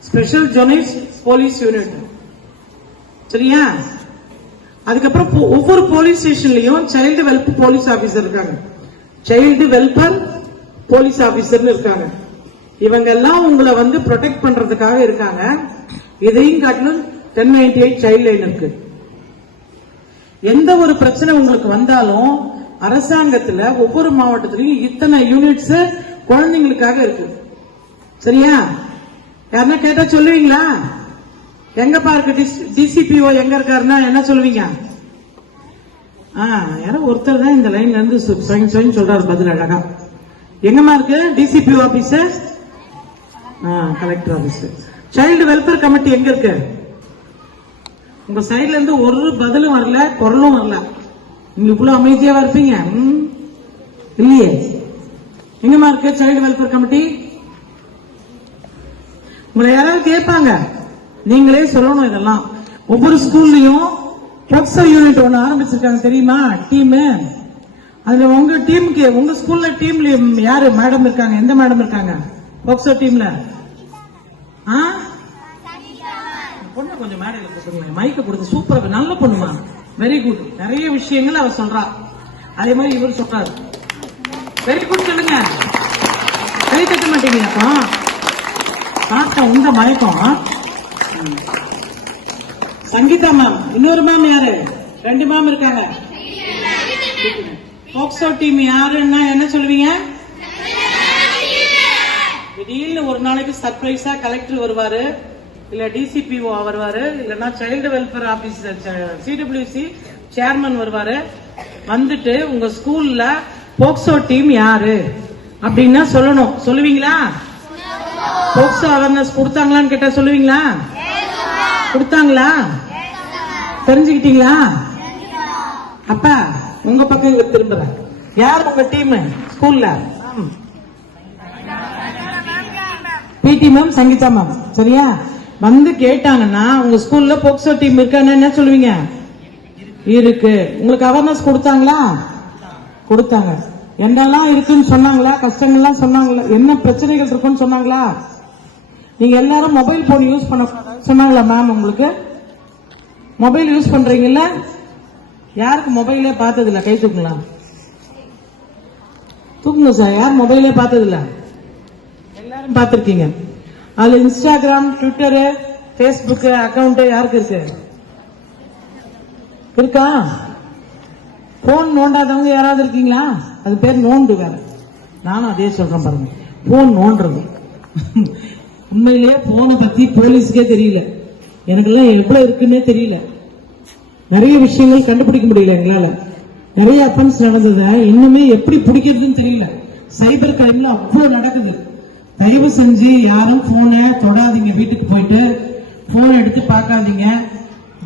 ஸ்பெஷல் ஜோனல் போலீஸ் யூனிட். சரியா? அதுக்கப்புறம் ஒவ்வொரு போலீஸ் ஸ்டேஷன்லயும் சைல்டு வெல்ஃபேர் போலீஸ் ஆபீசர் இருக்காங்க, சைல்டு வெல்ஃபேர் போலீஸ் ஆபீசர் இருக்காங்க. இவங்க எல்லாம் உங்களை ப்ரொடெக்ட் பண்றதுக்காக இருக்காங்க. இதையும் காட்டிலும் 1098 சைல்ட் லைன் இருக்கு. எந்த ஒரு பிரச்சனை உங்களுக்கு வந்தாலும் அரசாங்கத்துல ஒவ்வொரு மாவட்டத்திலையும் இத்தனை யூனிட்ஸ் குழந்தைங்களுக்காக இருக்கு. சரியா? யாருன்னா கேட்டா சொல்லுவீங்களா? எங்கப்பா இருக்கு DCPO எங்க இருக்காருன்னா என்ன சொல்லுவீங்க? யாரோ ஒருத்தர் தான் இந்த லைன்ல இருந்து சொல்றாரு பதில் அழகா. எங்கம்மா இருக்கு DCPO office? Collector office. Child welfare committee எங்க இருக்கு? உங்க சைட்ல இருந்து ஒரு பதிலும் வரல, குரலும் வரல. நீங்க இவ்வளவு அமைதியாவா இருப்பீங்க? இல்லையே. எங்கம்மா இருக்கு சைல்டு வெல்ஃபேர் கமிட்டி? உங்களை யாராவது கேட்பாங்க, நீங்களே சொல்லணும். இதெல்லாம் ஒவ்வொரு ஸ்கூல்லயும் ப்ரொஃபஸர் யூனிட் ஒண்ணு ஆரம்பிச்சிருக்காங்க தெரியுமா? டீம் அதுல உங்க டீமுக்கு, உங்க ஸ்கூல்ல டீம்ல யாரு மேடம் இருக்காங்க? எந்த மேடம் இருக்காங்க போக்சோ டீம்ல? பொண்ணு கொஞ்சம் மேடையில கொடுத்துருங்க, மைக்க கொடுத்து. சூப்பரா, நல்ல பொண்ணுமா, வெரி குட். நிறைய விஷயங்கள் அவ சொல்றா, அதே மாதிரி இவர் சொல்றாரு. வெரி குட் சொல்லுங்க. கை தட்ட மாட்டீங்களா? பார்த்தா உங்க மயக்கம். சங்கீதா மேம். இன்னொரு மேம் யாரு? 2 மேம் இருக்காங்க. போக்சோ டீம் யாருன்னா என்ன சொல்லுவீங்க? திடீர்னு ஒரு நாளைக்கு சர்ப்ரைஸா கலெக்டர் வருவாரு, இல்ல டிசிபிஓ வருவாரு, இல்லன்னா child welfare officer CWC chairman வருவாரு. வந்துட்டு உங்க ஸ்கூல்ல போக்சோ டீம் யாரு அப்படின்னா சொல்லணும். சொல்லுவீங்களா? போக்சோ அவேர்னஸ் கொடுத்தாங்களான்னு கேட்டா சொல்லுவீங்களா? கொடுத்தாங்களா? தெரிஞ்சுக்கிட்டீங்களா? அப்பா உங்க பக்கம் திரும்புறேன். யார் உங்க டீம் ஸ்கூல்ல? பிடி மேம், சங்கீதா மேம். சரியா? வந்து கேட்டாங்கன்னா உங்க ஸ்கூல்ல போக்சோ டீம் இருக்கான்னு என்ன சொல்லுவீங்க? இருக்கு. உங்களுக்கு அவேர்னஸ் கொடுத்தாங்களா? கொடுத்தாங்க. என்னெல்லாம் இருக்குன்னு சொன்னாங்களா? கஷ்டங்கள்லாம் சொன்னாங்களா? என்ன பிரச்சனைகள் இருக்குன்னு சொன்னாங்களா? நீங்க எல்லாரும் மொபைல் போன் யூஸ் பண்ண சொன்னாங்களா மேம்? உங்களுக்கு மொபைல் யூஸ் பண்றீங்கல்ல? யாருக்கு மொபைலே பார்த்தது இல்ல? கை தூக்கலாம். தூக்குங்க சார். யார் மொபைலே பார்த்தது இல்ல? எல்லாரும் பார்த்திருக்கீங்க. அதுல இன்ஸ்டாகிராம், ட்விட்டரு, பேஸ்புக் அக்கவுண்ட் யாருக்கு இருக்கு? இருக்கா? போன் நோண்டாதவங்க யாராவது இருக்கீங்களா? அது பேர் நோண்டு வேற. நானும் அதே சொல்றேன் பாருங்க, போன் நோண்டுறது. உண்மையிலேயே போனை பத்தி போலீஸுக்கே தெரியல. எனக்கெல்லாம் எவ்வளவு இருக்குன்னே தெரியல. நிறைய விஷயங்கள் கண்டுபிடிக்க முடியல எங்களால. நிறைய அஃபென்ஸ் நடந்தத இன்னுமே எப்படி பிடிக்கிறதுன்னு தெரியல. சைபர் கிரைம்ல அவ்வளவு நடக்குது. தயவு செஞ்சு யாரும் போனை தொடாதீங்க. வீட்டுக்கு போயிட்டு போனை எடுத்து பார்க்காதீங்க.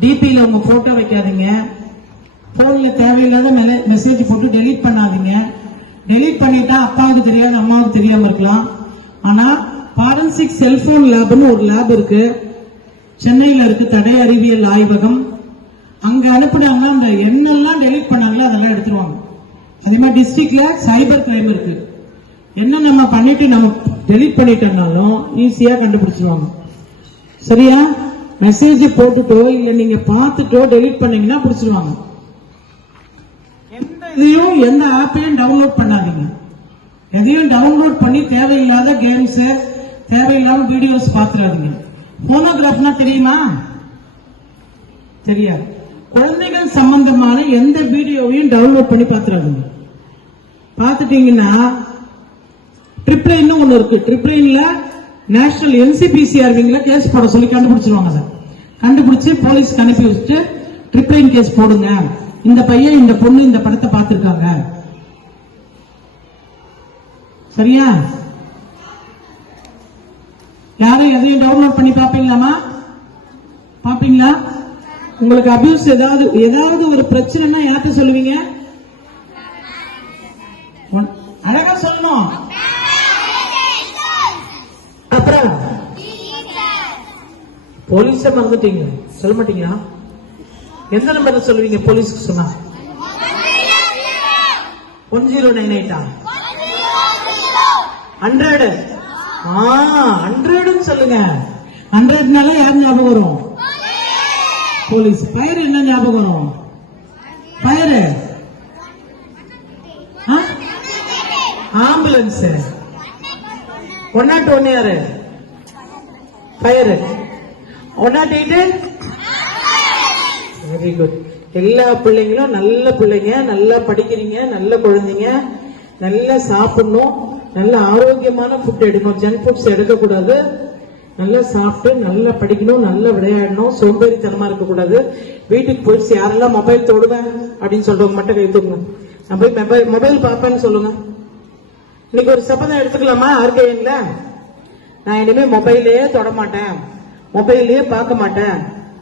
டிபியில உங்க போட்டோ வைக்காதீங்க. போன்ல தேவையில்லாத மெசேஜ் போட்டு டெலீட் பண்ணாதீங்க. டெலீட் பண்ணிட்டா அப்பாவுக்கு தெரியாது, அம்மாவுக்கு தெரியாம இருக்கலாம். ஆனா ஃபாரன்சிக் செல்போன் லேப்னு ஒரு லேப் இருக்கு, சென்னையில இருக்கு, தடய அறிவியல் ஆய்வகம். அங்க அனுப்புனாங்கன்னா அந்த என்னெல்லாம் டெலீட் பண்ணாங்களோ அதெல்லாம் எடுத்துருவாங்க. அதே மாதிரி டிஸ்ட்ரிக்ட்ல சைபர் கிரைம் இருக்கு. என்ன நம்ம பண்ணிட்டு நம்ம டெலீட் பண்ணிட்டோம்னாலும் ஈஸியா கண்டுபிடிச்சிருவாங்க. சரியா? மெசேஜ் போட்டுட்டோ இல்ல நீங்க பார்த்துட்டோ டெலீட் பண்ணீங்கன்னா பிடிச்சிருவாங்க. எந்த இதையும் எந்த ஆப்பையும் டவுன்லோட் பண்ணாதீங்க. எதையும் டவுன்லோட் பண்ணி தேவையில்லாத கேம்ஸ், தேவையில்லாத வீடியோஸ் பாத்துறாதீங்க. போனோகிராஃப்னா தெரியுமா? தெரியாது. குழந்தைகள் சம்பந்தமான எந்த வீடியோவையும் டவுன்லோட் பண்ணி பாத்துறாதீங்க. பாத்துட்டீங்கன்னா ட்ரிப்ளைன் ஒண்ணு இருக்கு. ட்ரிப்ளைன்ல நேஷனல் NCPCR விங்ல கேஸ் போட சொல்லி கண்டுபிடிச்சிருவாங்க சார். கண்டுபிடிச்சு போலீஸ்க்கு அனுப்பி வச்சுட்டு ட்ரிப்ளைன் கேஸ் போடுங்க, இந்த பையன் இந்த பொண்ணு இந்த படத்தை பார்த்திருக்காங்க. சரியா? யாரும் எதையும் டவுன்லோட் பண்ணி பாப்பீங்களாமா? பாப்பீங்களா? உங்களுக்கு அபியூஸ் ஏதாவது ஒரு பிரச்சனைனா யார்கிட்ட சொல்லுவீங்க? அழகா சொல்லணும். அப்புறம் போலீஸ மறந்துட்டீங்க, சொல்ல மாட்டீங்களா? எந்த நம்பர் சொல்லுவீங்க போலீஸ்க்கு சொன்னா? 1098 100 100 சொல்லுங்க. 100னால யார் ஞாபகம் வரும்? போலீஸ். ஃபயர் என்ன ஞாபகம் வரும்? Fire, ambulance. 101 யாரு? ஃபயர். 108 very good. எல்லா பிள்ளைங்களும் நல்ல பிள்ளைங்க, நல்லா படிக்கிறீங்க, நல்ல குழந்தைங்க. நல்லா சாப்பிடணும், நல்ல ஆரோக்கியமான ஃபுட் எடுக்கணும், ஜங்க் ஃபுட்ஸ் எடுக்கக்கூடாது. நல்லா சாப்பிட்டு நல்லா படிக்கணும், நல்லா விளையாடணும், சோம்பேறித்தனமா இருக்கக்கூடாது. வீட்டுக்கு போயிடுச்சு யாரெல்லாம் மொபைல் தொடுவேன் அப்படின்னு சொல்றவங்க மட்டும் கை தூக்குங்க. நான் போய் மொபைல் பார்ப்பேன்னு சொல்லுங்க. இன்னைக்கு ஒரு சபதம் எடுத்துக்கலாமா? ஆர்கேஎன்ல நான் இனிமே மொபைலே தொட மாட்டேன், மொபைலே பார்க்க மாட்டேன்.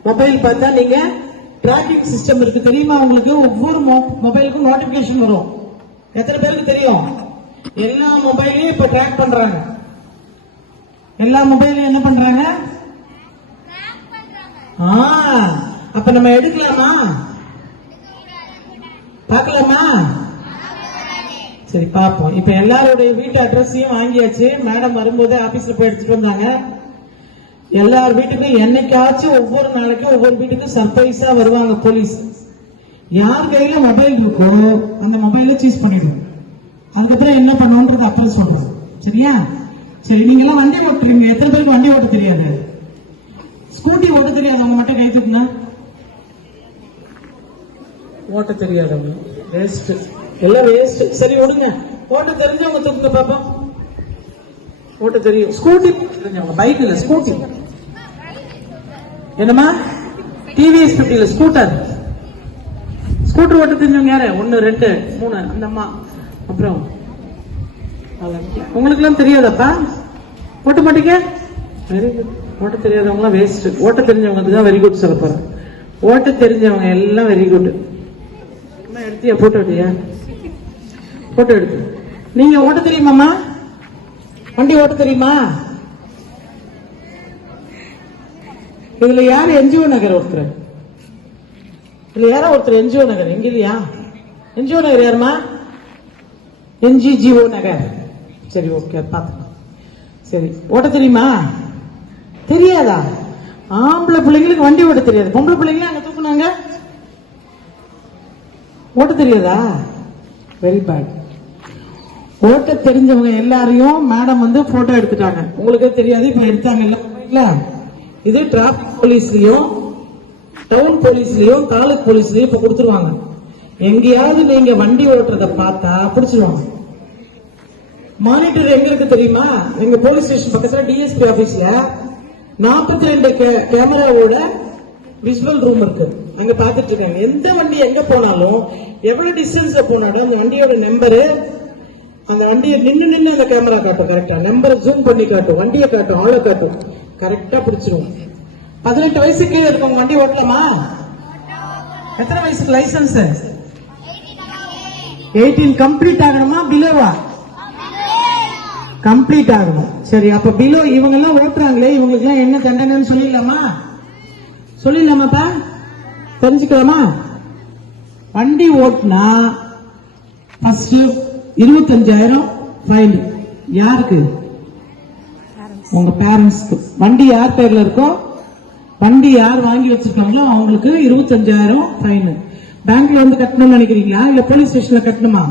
மொபைல் பார்த்தா நீங்க டிராக்கிங் சிஸ்டம் இருக்கு தெரியுமா உங்களுக்கு? ஒவ்வொரு மொபைலுக்கும் நோட்டிபிகேஷன் வரும். எத்தனை பேருக்கு தெரியும்? எல்லா மொபைலையும் இப்ப ட்ராக் பண்றாங்க. எல்லா மொபைலையும் என்ன பண்றாங்க? அப்ப நம்ம எடுக்கலாமா? பார்க்கலாமா? சரி பாப்போம். இப்ப எல்லாருடைய வீட்டு அட்ரஸையும் வாங்கியாச்சு. மேடம் வரும்போது ஆபீஸ்ல போய் எடுத்துட்டு வந்தாங்க. எல்லார் வீட்டுக்கும் என்னைக்காச்சும் ஒவ்வொரு நாளைக்கும் ஒவ்வொரு வீட்டுக்கும் சர்ப்ரைஸா வருவாங்க போலீஸ். யார் கையில மொபைல் இருக்கோ அந்த மொபைல சீஸ் பண்ணிடுவோம். அதுக்கப்புறம் என்ன பண்ணுவோன்றது அப்புறம் சொல்றேன். சரியா? சரி, நீங்க எல்லாம் வண்டி ஓட்டுறீங்க. எத்தனை பேருக்கு வண்டி ஓட்ட தெரியாது? ஸ்கூட்டி ஓட்ட தெரியாதவங்க மட்டும் கை தூக்குங்க. ஓட்ட தெரியாதவங்க வேஸ்ட், எல்லாம் வேஸ்ட். சரி விடுங்க. ஓட்ட தெரிஞ்சவங்க தூக்குங்க பாப்பா. ஓட்ட தெரியும். ஸ்கூட்டி தெரிஞ்சவங்க, பைக் இல்ல ஸ்கூட்டி. என்னமா? TVS 50 scooter. ஸ்கூட்டர் ஓட்ட தெரிஞ்சவங்க யாரு? 1 2 3 அந்த அம்மா. அப்புறம் உங்களுக்கு எல்லாம் தெரியாதப்பா? ஓட்ட மாட்டீங்க? Very good. ஓட்ட தெரியாதவங்க எல்லாம் வேஸ்ட். ஓட்ட தெரிஞ்சவங்க தான் வெரி குட் சொல்ல போறேன். ஓட்ட தெரிஞ்சவங்க எல்லாம் வெரி குட். எடுத்தியா போட்டோ? எடுத்தியா போட்டோ? எடுத்து. நீங்க ஓட்ட தெரியுமாமா? வண்டி ஓட்ட தெரியுமா? இதுல யாரு? என்ஜிஓ நகர் ஒருத்தர். இதுல யாரோ ஒருத்தர் என்ஜிஓ நகர். எங்க இல்லையா? என்ஜிஓ நகர் யாருமா? என்ஜிஓ நகர். சரி, ஓகே, பாத்துக்கலாம். சரி, ஓட்ட தெரியுமா? தெரியாதா? ஆம்பளை பிள்ளைங்களுக்கு வண்டி ஓட்ட தெரியாது. பொம்பளை பிள்ளைங்க அங்க தூக்குனாங்க. ஓட்ட தெரியாதா? Very bad. ஓட்ட தெரிஞ்சவங்க எல்லாரையும் மேடம் வந்து போட்டோ எடுத்துட்டாங்க. உங்களுக்கே தெரியாது, இப்ப எடுத்தாங்கல்ல. இது டிராபிக் போலீஸ்லயும் டவுன் போலீஸ்லயும் தாலுக் போலீஸ்லயும் இப்ப கொடுத்துருவாங்க. எங்கேயாவது நீங்க வண்டி ஓட்டுறத பார்த்தா பிடிச்சிருவாங்க. மானிட்டர் எங்க இருக்கு தெரியுமா? எங்க போலீஸ் ஸ்டேஷன் பக்கத்துல டிஎஸ்பி ஆபீஸ்ல 42 கேமராவோட விசுவல் ரூம் இருக்கு. அங்க பாத்துட்டு இருக்காங்க. எந்த வண்டி எங்க போனாலும் எவ்வளவு டிஸ்டன்ஸ்ல போனாலும் அந்த வண்டியோட நம்பரு, அந்த வண்டியை நின்னு அந்த கேமரா காட்டும். கரெக்டா நம்பரை ஜூம் பண்ணி காட்டும், வண்டியை காட்டும், ஆளை காட்டும். கரெக்டா பிடிச்சிருவோம். 18 வயசுக்கு கீழே இருக்கவங்க வண்டி ஓட்டலாமா? எத்தனை வயசுக்கு லைசன்ஸ்? 18 கம்ப்ளீட் ஆகணுமா? பிலோவா? கம்ப்ளீட் ஆகணும். சரி, அப்ப பிலோ இவங்க எல்லாம் ஓட்டுறாங்களே, இவங்களுக்கு எல்லாம் என்ன தண்டனைன்னு சொல்லிடலாமா? சொல்லிடலாமாப்பா? தெரிஞ்சுக்கலாமா? வண்டி ஓட்டுனா ஃபர்ஸ்ட் 25,000 ஃபைன். யாருக்கு? உங்க பேரண்ட்ஸ்க்கு. வண்டி யார் பேர்ல இருக்கோ, வண்டி யார் வாங்கி வச்சிருக்காங்களோ அவங்களுக்கு 25,000 ஃபைன். பேங்க்ல வந்து கட்டணும்னு நினைக்கிறீங்களா, இல்ல போலீஸ் ஸ்டேஷன்ல கட்டணுமா?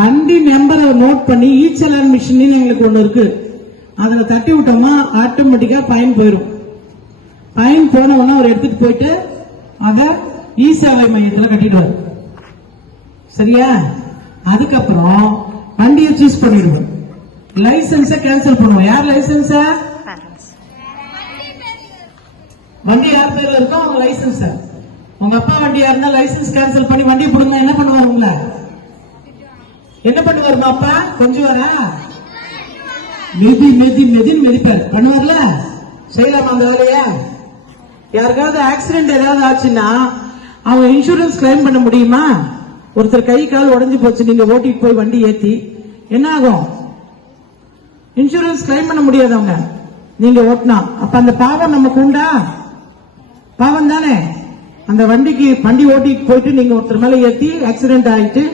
வண்டி நம்பரை நோட் பண்ணி ஈச்சலான் மிஷின் எங்களுக்கு ஒண்ணு இருக்கு. அதுல தட்டி விட்டோமா ஆட்டோமேட்டிக்கா ஃபைன் போயிடும். ஃபைன் போன உடனே அவர் எடுத்துட்டு போயிட்டு அத இ சேவை மையத்தில் கட்டிடுவார். சரியா? அதுக்கப்புறம் வண்டியை சூஸ் பண்ணிடுவோம். லைசன்ஸ கேன்சல் பண்ணுவோம். யார் லைசன்ஸ? வண்டி யார் பேர்ல இருக்கோ அவங்க லைசன்ஸ். உங்க அப்பா வண்டியா இருந்தா லைசன்ஸ் கேன்சல் பண்ணி வண்டி போடுங்க. என்ன பண்ணுவார்? உங்களை என்ன பண்ணுவாருமா அப்பா? கொஞ்சம் வரா மெதிப்பார். பண்ணுவார்ல? செய்யலாமா அந்த வேலையா? யாருக்காவது ஆக்சிடென்ட் ஏதாவது ஆச்சுன்னா அவங்க இன்சூரன்ஸ் கிளைம் பண்ண முடியுமா? ஒருத்தர் கை கால் உடஞ்சு போச்சு, நீங்க ஓட்டிட்டு போய் வண்டி ஏத்தி என்ன ஆகும்? இன்சூரன்ஸ் கிளைம் பண்ண முடியாது அவங்க, நீங்க ஓட்டினா. அப்ப அந்த பாவம் நமக்கு உண்டா? பாவம் தானே. அந்த வண்டிக்கு வண்டி ஓட்டிட்டு போயிட்டு நீங்க ஒருத்தர் மேல ஏத்தி ஆக்சிடென்ட் ஆயிட்டு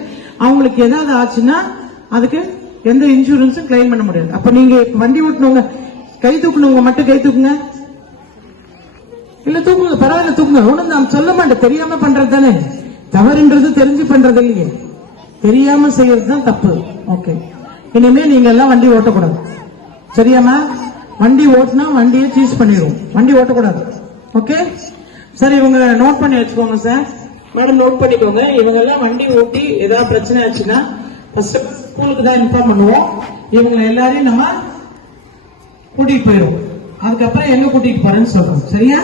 அவங்களுக்கு ஏதாவது ஆச்சுன்னா அதுக்கு எந்த இன்சூரன்ஸும் கிளைம் பண்ண முடியாது. அப்ப நீங்க வண்டி ஓட்டினவங்க கை தூக்கணுங்க மட்டும் கை தூக்குங்க. இல்ல தூக்குங்க, பரவாயில்ல தூக்குங்க. ஒண்ணும் நான் சொல்ல மாட்டேன், தெரியாம பண்றது தானே. தவறுன்றது தெரிஞ்சு பண்றது இல்லையே, தெரியாம செய்யறது தான் தப்பு. ஓகே, இனிமே நீங்க எல்லாம் வண்டி ஓட்டக்கூடாது. சரியாமா? வண்டி ஓட்டினா வண்டியை சீஸ் பண்ணிடுவோம். வண்டி ஓட்டக்கூடாது. ஓகே, சரி, இவங்க நோட் பண்ணி வச்சுக்கோங்க சார். மேடம் நோட் பண்ணிக்கோங்க. இவங்க எல்லாம் வண்டி ஓட்டி ஏதாவது பிரச்சனை ஆச்சுன்னா ஃபர்ஸ்ட் ஸ்கூலுக்கு தான் இன்ஃபார்ம் பண்ணுவோம். இவங்க எல்லாரையும் நம்ம கூட்டிட்டு போயிடும். அதுக்கப்புறம் எங்க கூட்டிட்டு போறேன்னு சொல்றோம். சரியா?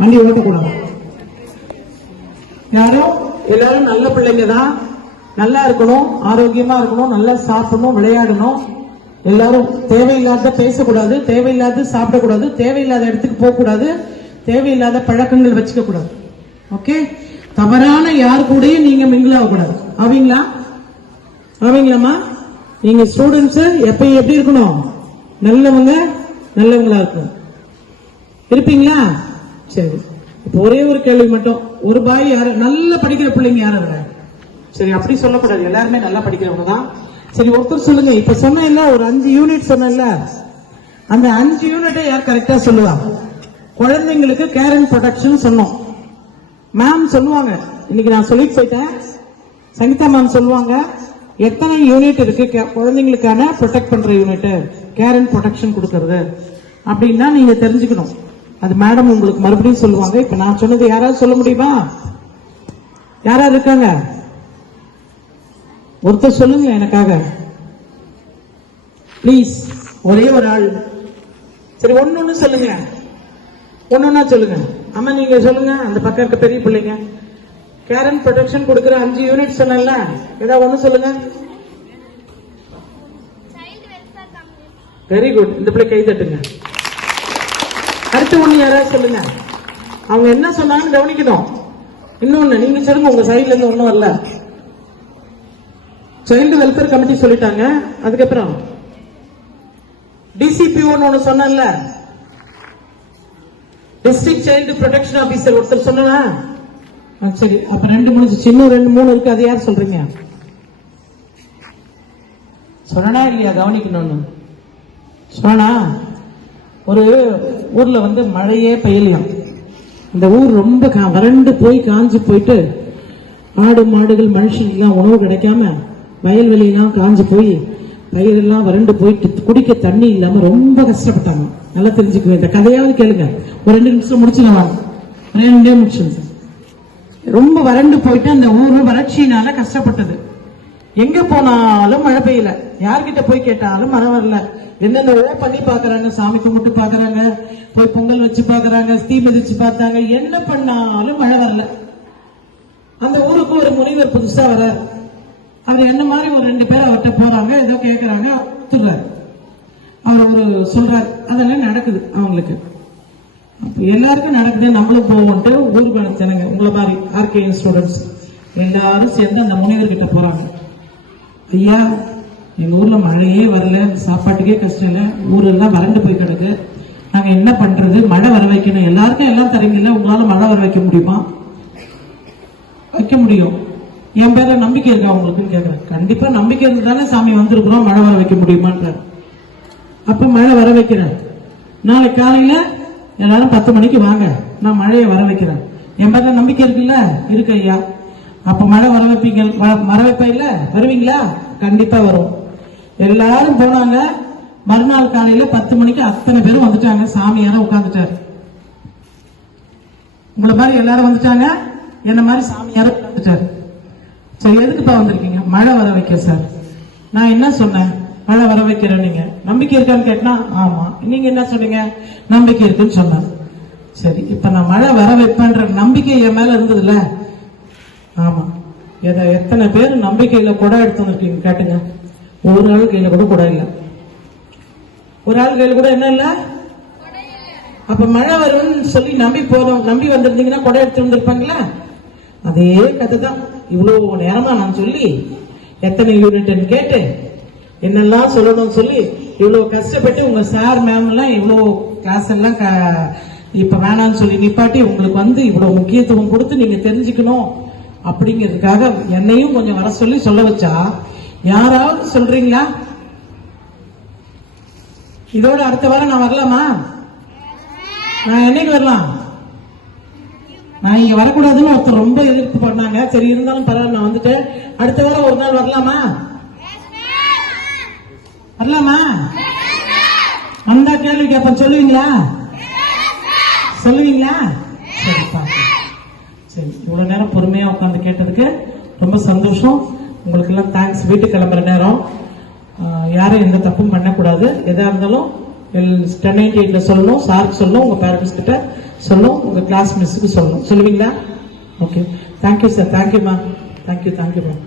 வண்டி ஓட்டக்கூடாது. எல்லாரும் நல்ல பிள்ளைங்க தான். நல்லா இருக்கணும், ஆரோக்கியமா இருக்கணும், நல்லா சாப்பிடணும், விளையாடணும். எல்லாரும் தேவையில்லாத பேசக்கூடாது, தேவையில்லாத சாப்பிடக்கூடாது, தேவையில்லாத இடத்துக்கு போக கூடாது, தேவையில்லாத பழக்கங்கள் வச்சுக்க கூடாது. ஓகே, தவறான யார் கூடயும் நீங்க மிங்கிள் ஆகக்கூடாது. ஆவீங்களா? ஆவீங்களாமா? நீங்க ஸ்டூடெண்ட்ஸ் எப்பயும் எப்படி இருக்கணும்? நல்லவங்களா இருக்கணும். இருப்பீங்களா? சரி, இப்ப ஒரே ஒரு கேள்வி மட்டும். ஒரு பாய் யாரு நல்ல படிக்கிற பிள்ளைங்க யாரு? சரி, அப்படி சொல்லக்கூடாது, எல்லாருமே நல்லா படிக்கிறவங்க தான். சரி, ஒருத்தர் சொல்லுங்க, இப்ப சொன்ன ஒரு 5 யூனிட் சொன்ன, அந்த 5 யூனிட்டை யார் கரெக்டா சொல்லுவா? குழந்தைங்களுக்கு கேர் அண்ட் ப்ரொடெக்ஷன் சொன்னோம். மேம் சொல்லுவாங்க, இன்னைக்கு நான் சொல்லிட்டு போயிட்டேன், சங்கீதா மேம் சொல்லுவாங்க எத்தனை யூனிட் இருக்கு குழந்தைங்களுக்கான ப்ரொடெக்ட் பண்ற யூனிட், கேர் அண்ட் ப்ரொடெக்ஷன் கொடுக்கறது அப்படின்னா நீங்க தெரிஞ்சுக்கணும். அது மேடம் உங்களுக்கு மறுபடியும் சொல்லுவாங்க. இப்ப நான் சொன்னது யாராவது சொல்ல முடியுமா? யாராவது இருக்காங்க? ஒருத்தர் சொல்லுங்க எனக்காக பிளீஸ், ஒரே ஒரு ஆள். சரி, ஒன்னு சொல்லுங்க, ஒன்னொன்னா சொல்லுங்க. அம்மா நீங்க சொல்லுங்க, அந்த பக்கம் இருக்க பெரிய பிள்ளைங்க. கேர் அண்ட் ப்ரொடெக்ஷன் கொடுக்கிற 5 யூனிட் சொன்னல, ஏதாவது ஒண்ணு சொல்லுங்க. வெரி குட், இந்த பிள்ளை கை தட்டுங்க. அடுத்த ஒண்ணு யாராவது சொல்லுங்க. அவங்க என்ன சொன்னாங்கன்னு கவனிக்கணும். இன்னொன்னு நீங்க சொல்லுங்க, உங்க சைட்ல இருந்து ஒண்ணும் வரல. சைல்டு வெல்ஃபேர் கமிட்டி சொல்லிட்டாங்க. அதுக்கப்புறம் டிசிபிஓன்னு ஒண்ணு சொன்னல, டிஸ்ட்ரிக்ட் சைல்டு ப்ரொடெக்ஷன் ஆபீசர் ஒருத்தர் சொன்னா. சரி, அப்ப 2 முடிஞ்சிச்சு, இன்னும் 2 3 இருக்கு. அது யார் சொல்றீங்க? சொன்னா இல்லையா? கவனிக்கணும்னு சொன்னா. ஒரு ஊர்ல மழையே பெய்யலையாம். இந்த ஊர் ரொம்ப வறண்டு போய் காஞ்சு போயிட்டு, ஆடு மாடுகள் மனுஷனுக்கெல்லாம் உணவு கிடைக்காம வயல்வெளியெல்லாம் காஞ்சு போய் பயிரெல்லாம் வறண்டு போயிட்டு குடிக்க தண்ணி இல்லாம ரொம்ப கஷ்டப்பட்டாங்க. நல்லா தெரிஞ்சுக்குவேன், இந்த கதையாவது கேளுங்க. ஒரு 2 நிமிஷம் முடிச்சுக்கலாம், 2 நிமிஷம். ரொம்ப வறண்டு போயிட்டு அந்த ஊரு வறட்சியினால கஷ்டப்பட்டது. எங்க போனாலும் மழை பெய்யல, யார்கிட்ட போய் கேட்டாலும் மழை வரல. என்னென்ன பண்ணி பாக்குறாங்க, சாமி கும்பிட்டு பாக்குறாங்க, போய் பொங்கல் வச்சு பாக்குறாங்க, தீ மிதிச்சு பார்த்தாங்க, என்ன பண்ணாலும் மழை வரல. அந்த ஊருக்கு ஒரு முனிவர் புதுசா வர்றாரு. அவர் என்ன மாதிரி ஒரு 2 பேர் அவர்கிட்ட போறாங்க, ஏதோ கேட்கறாங்க, ஒத்துறாரு. அவர் ஒரு சொல்றாரு, அதெல்லாம் நடக்குது அவங்களுக்கு. எல்லாருக்கும் நடக்குது, நம்மளும் போவோம்ட்டு ஊருக்கு அனுப்பிச்சானுங்க. உங்களை மாதிரி ஆர்கே ஸ்டூடெண்ட்ஸ் எல்லாரும் சேர்ந்து அந்த முனிவர் கிட்ட போறாங்க. ஐயா, எங்க ஊர்ல மழையே வரல, சாப்பாட்டுக்கே கஷ்டம் இல்ல, ஊரெல்லாம் வறண்டு போய் கிடக்கு, நாங்க என்ன பண்றது? மழை வர வைக்கணும், எல்லாருக்கும் எல்லாம் தரீங்கல்ல, உங்களால மழை வர வைக்க முடியுமா? வைக்க முடியும். என் பேர நம்பிக்கை இருக்கா உங்களுக்குன்னு கேட்கிறேன். கண்டிப்பா நம்பிக்கை இருந்தானே சாமி வந்திருக்கிறோம், மழை வர வைக்க முடியுமான்ற. அப்ப மழை வர வைக்கிறேன். நாளைக்கு காலையில எல்லாரும் 10 மணிக்கு வாங்க, நான் மழையை வர வைக்கிறேன். என் பேர நம்பிக்கை இருக்குல்ல? இருக்கு ஐயா. அப்ப மழை வர வைப்பீங்க, வர வைப்ப இல்ல? வருவீங்களா? கண்டிப்பா வரும். எல்லாரும் போனாங்க. மறுநாள் காலையில 10 மணிக்கு அத்தனை பேரும் வந்துட்டாங்க. சாமியார உட்கார்ந்துட்டாரு. உங்களை மாதிரி எல்லாரும் வந்துட்டாங்க, என்ன மாதிரி சாமியார உட்கார்ந்துட்டாரு. சரி, எதுக்குப்பா வந்திருக்கீங்க? மழை வர வைக்க சார். நான் என்ன சொன்னேன்? மழை வர வைக்கிறேன். நீங்க நம்பிக்கை இருக்கான்னு கேட்டா ஆமா. நீங்க என்ன சொன்னீங்க? நம்பிக்கை இருக்குன்னு சொன்னேன். சரி, இப்ப நான் மழை வர வைப்பேன்ற நம்பிக்கை என் மேல இருந்ததுல? ஆமா. எத்தனை பேர் நம்பிக்கையில குடம் எடுத்து வந்திருக்கீங்க கேட்டுங்க. ஒரு ஆள் கையில கூட குடம் இல்ல. ஒரு ஆள் கையில கூட என்ன இல்ல? அப்ப மழை வரும்னு சொல்லி நம்பி வந்திருந்தீங்கன்னா குடம் எடுத்து வந்திருப்பாங்களா? அதே கதை தான். இவ்வளவு நேரமா நான் சொல்லி எத்தனை யூனிட் கேட்டு என்னெல்லாம் சொல்லணும்னு சொல்லி இவ்வளவு கஷ்டப்பட்டு உங்க சார் மேம் எல்லாம் இவ்வளவு கிளாஸ் எல்லாம் இப்ப வேணாம்னு சொல்லி நிப்பாட்டி உங்களுக்கு இவ்வளவு முக்கியத்துவம் கொடுத்து நீங்க தெரிஞ்சுக்கணும் அப்படிங்கிறதுக்காக என்னையும் கொஞ்சம் வர சொல்லி சொல்ல வச்சா யாராவது சொல்றீங்களா? இதோட அடுத்த வாரம் நான் வரலாமா? நான் என்னைக்கு வரலாம்? நான் இங்க வரக்கூடாதுன்னு ஒருத்தர் ரொம்ப எதிர்ப்பு பண்ணாங்க. சரி, இருந்தாலும் பரவாயில்ல, நான் வந்துட்டு அடுத்த வாரம் ஒரு நாள் வரலாமா? வரலாமா? அந்த கேள்வி கேட்ப சொல்லுவீங்களா? சொல்லுவீங்களா? சரிப்பா. சரி, இவ்வளவு நேரம் பொறுமையா உட்கார்ந்து கேட்டதுக்கு ரொம்ப சந்தோஷம். உங்களுக்கு எல்லாம் தேங்க்ஸ். வீட்டுக்கு கிளம்புற நேரம். யாரும் எந்த தப்பும் பண்ணக்கூடாது. எதா இருந்தாலும் 1098 சொல்லணும், சாருக்கு சொல்லணும், உங்க பேரண்ட்ஸ் கிட்ட சொல்லணும், உங்க கிளாஸ் மிஸ்ஸுக்கு சொல்லணும். சொல்லுவீங்களா? Okay, thank you sir. Thank you ma'am. Thank you ma'am.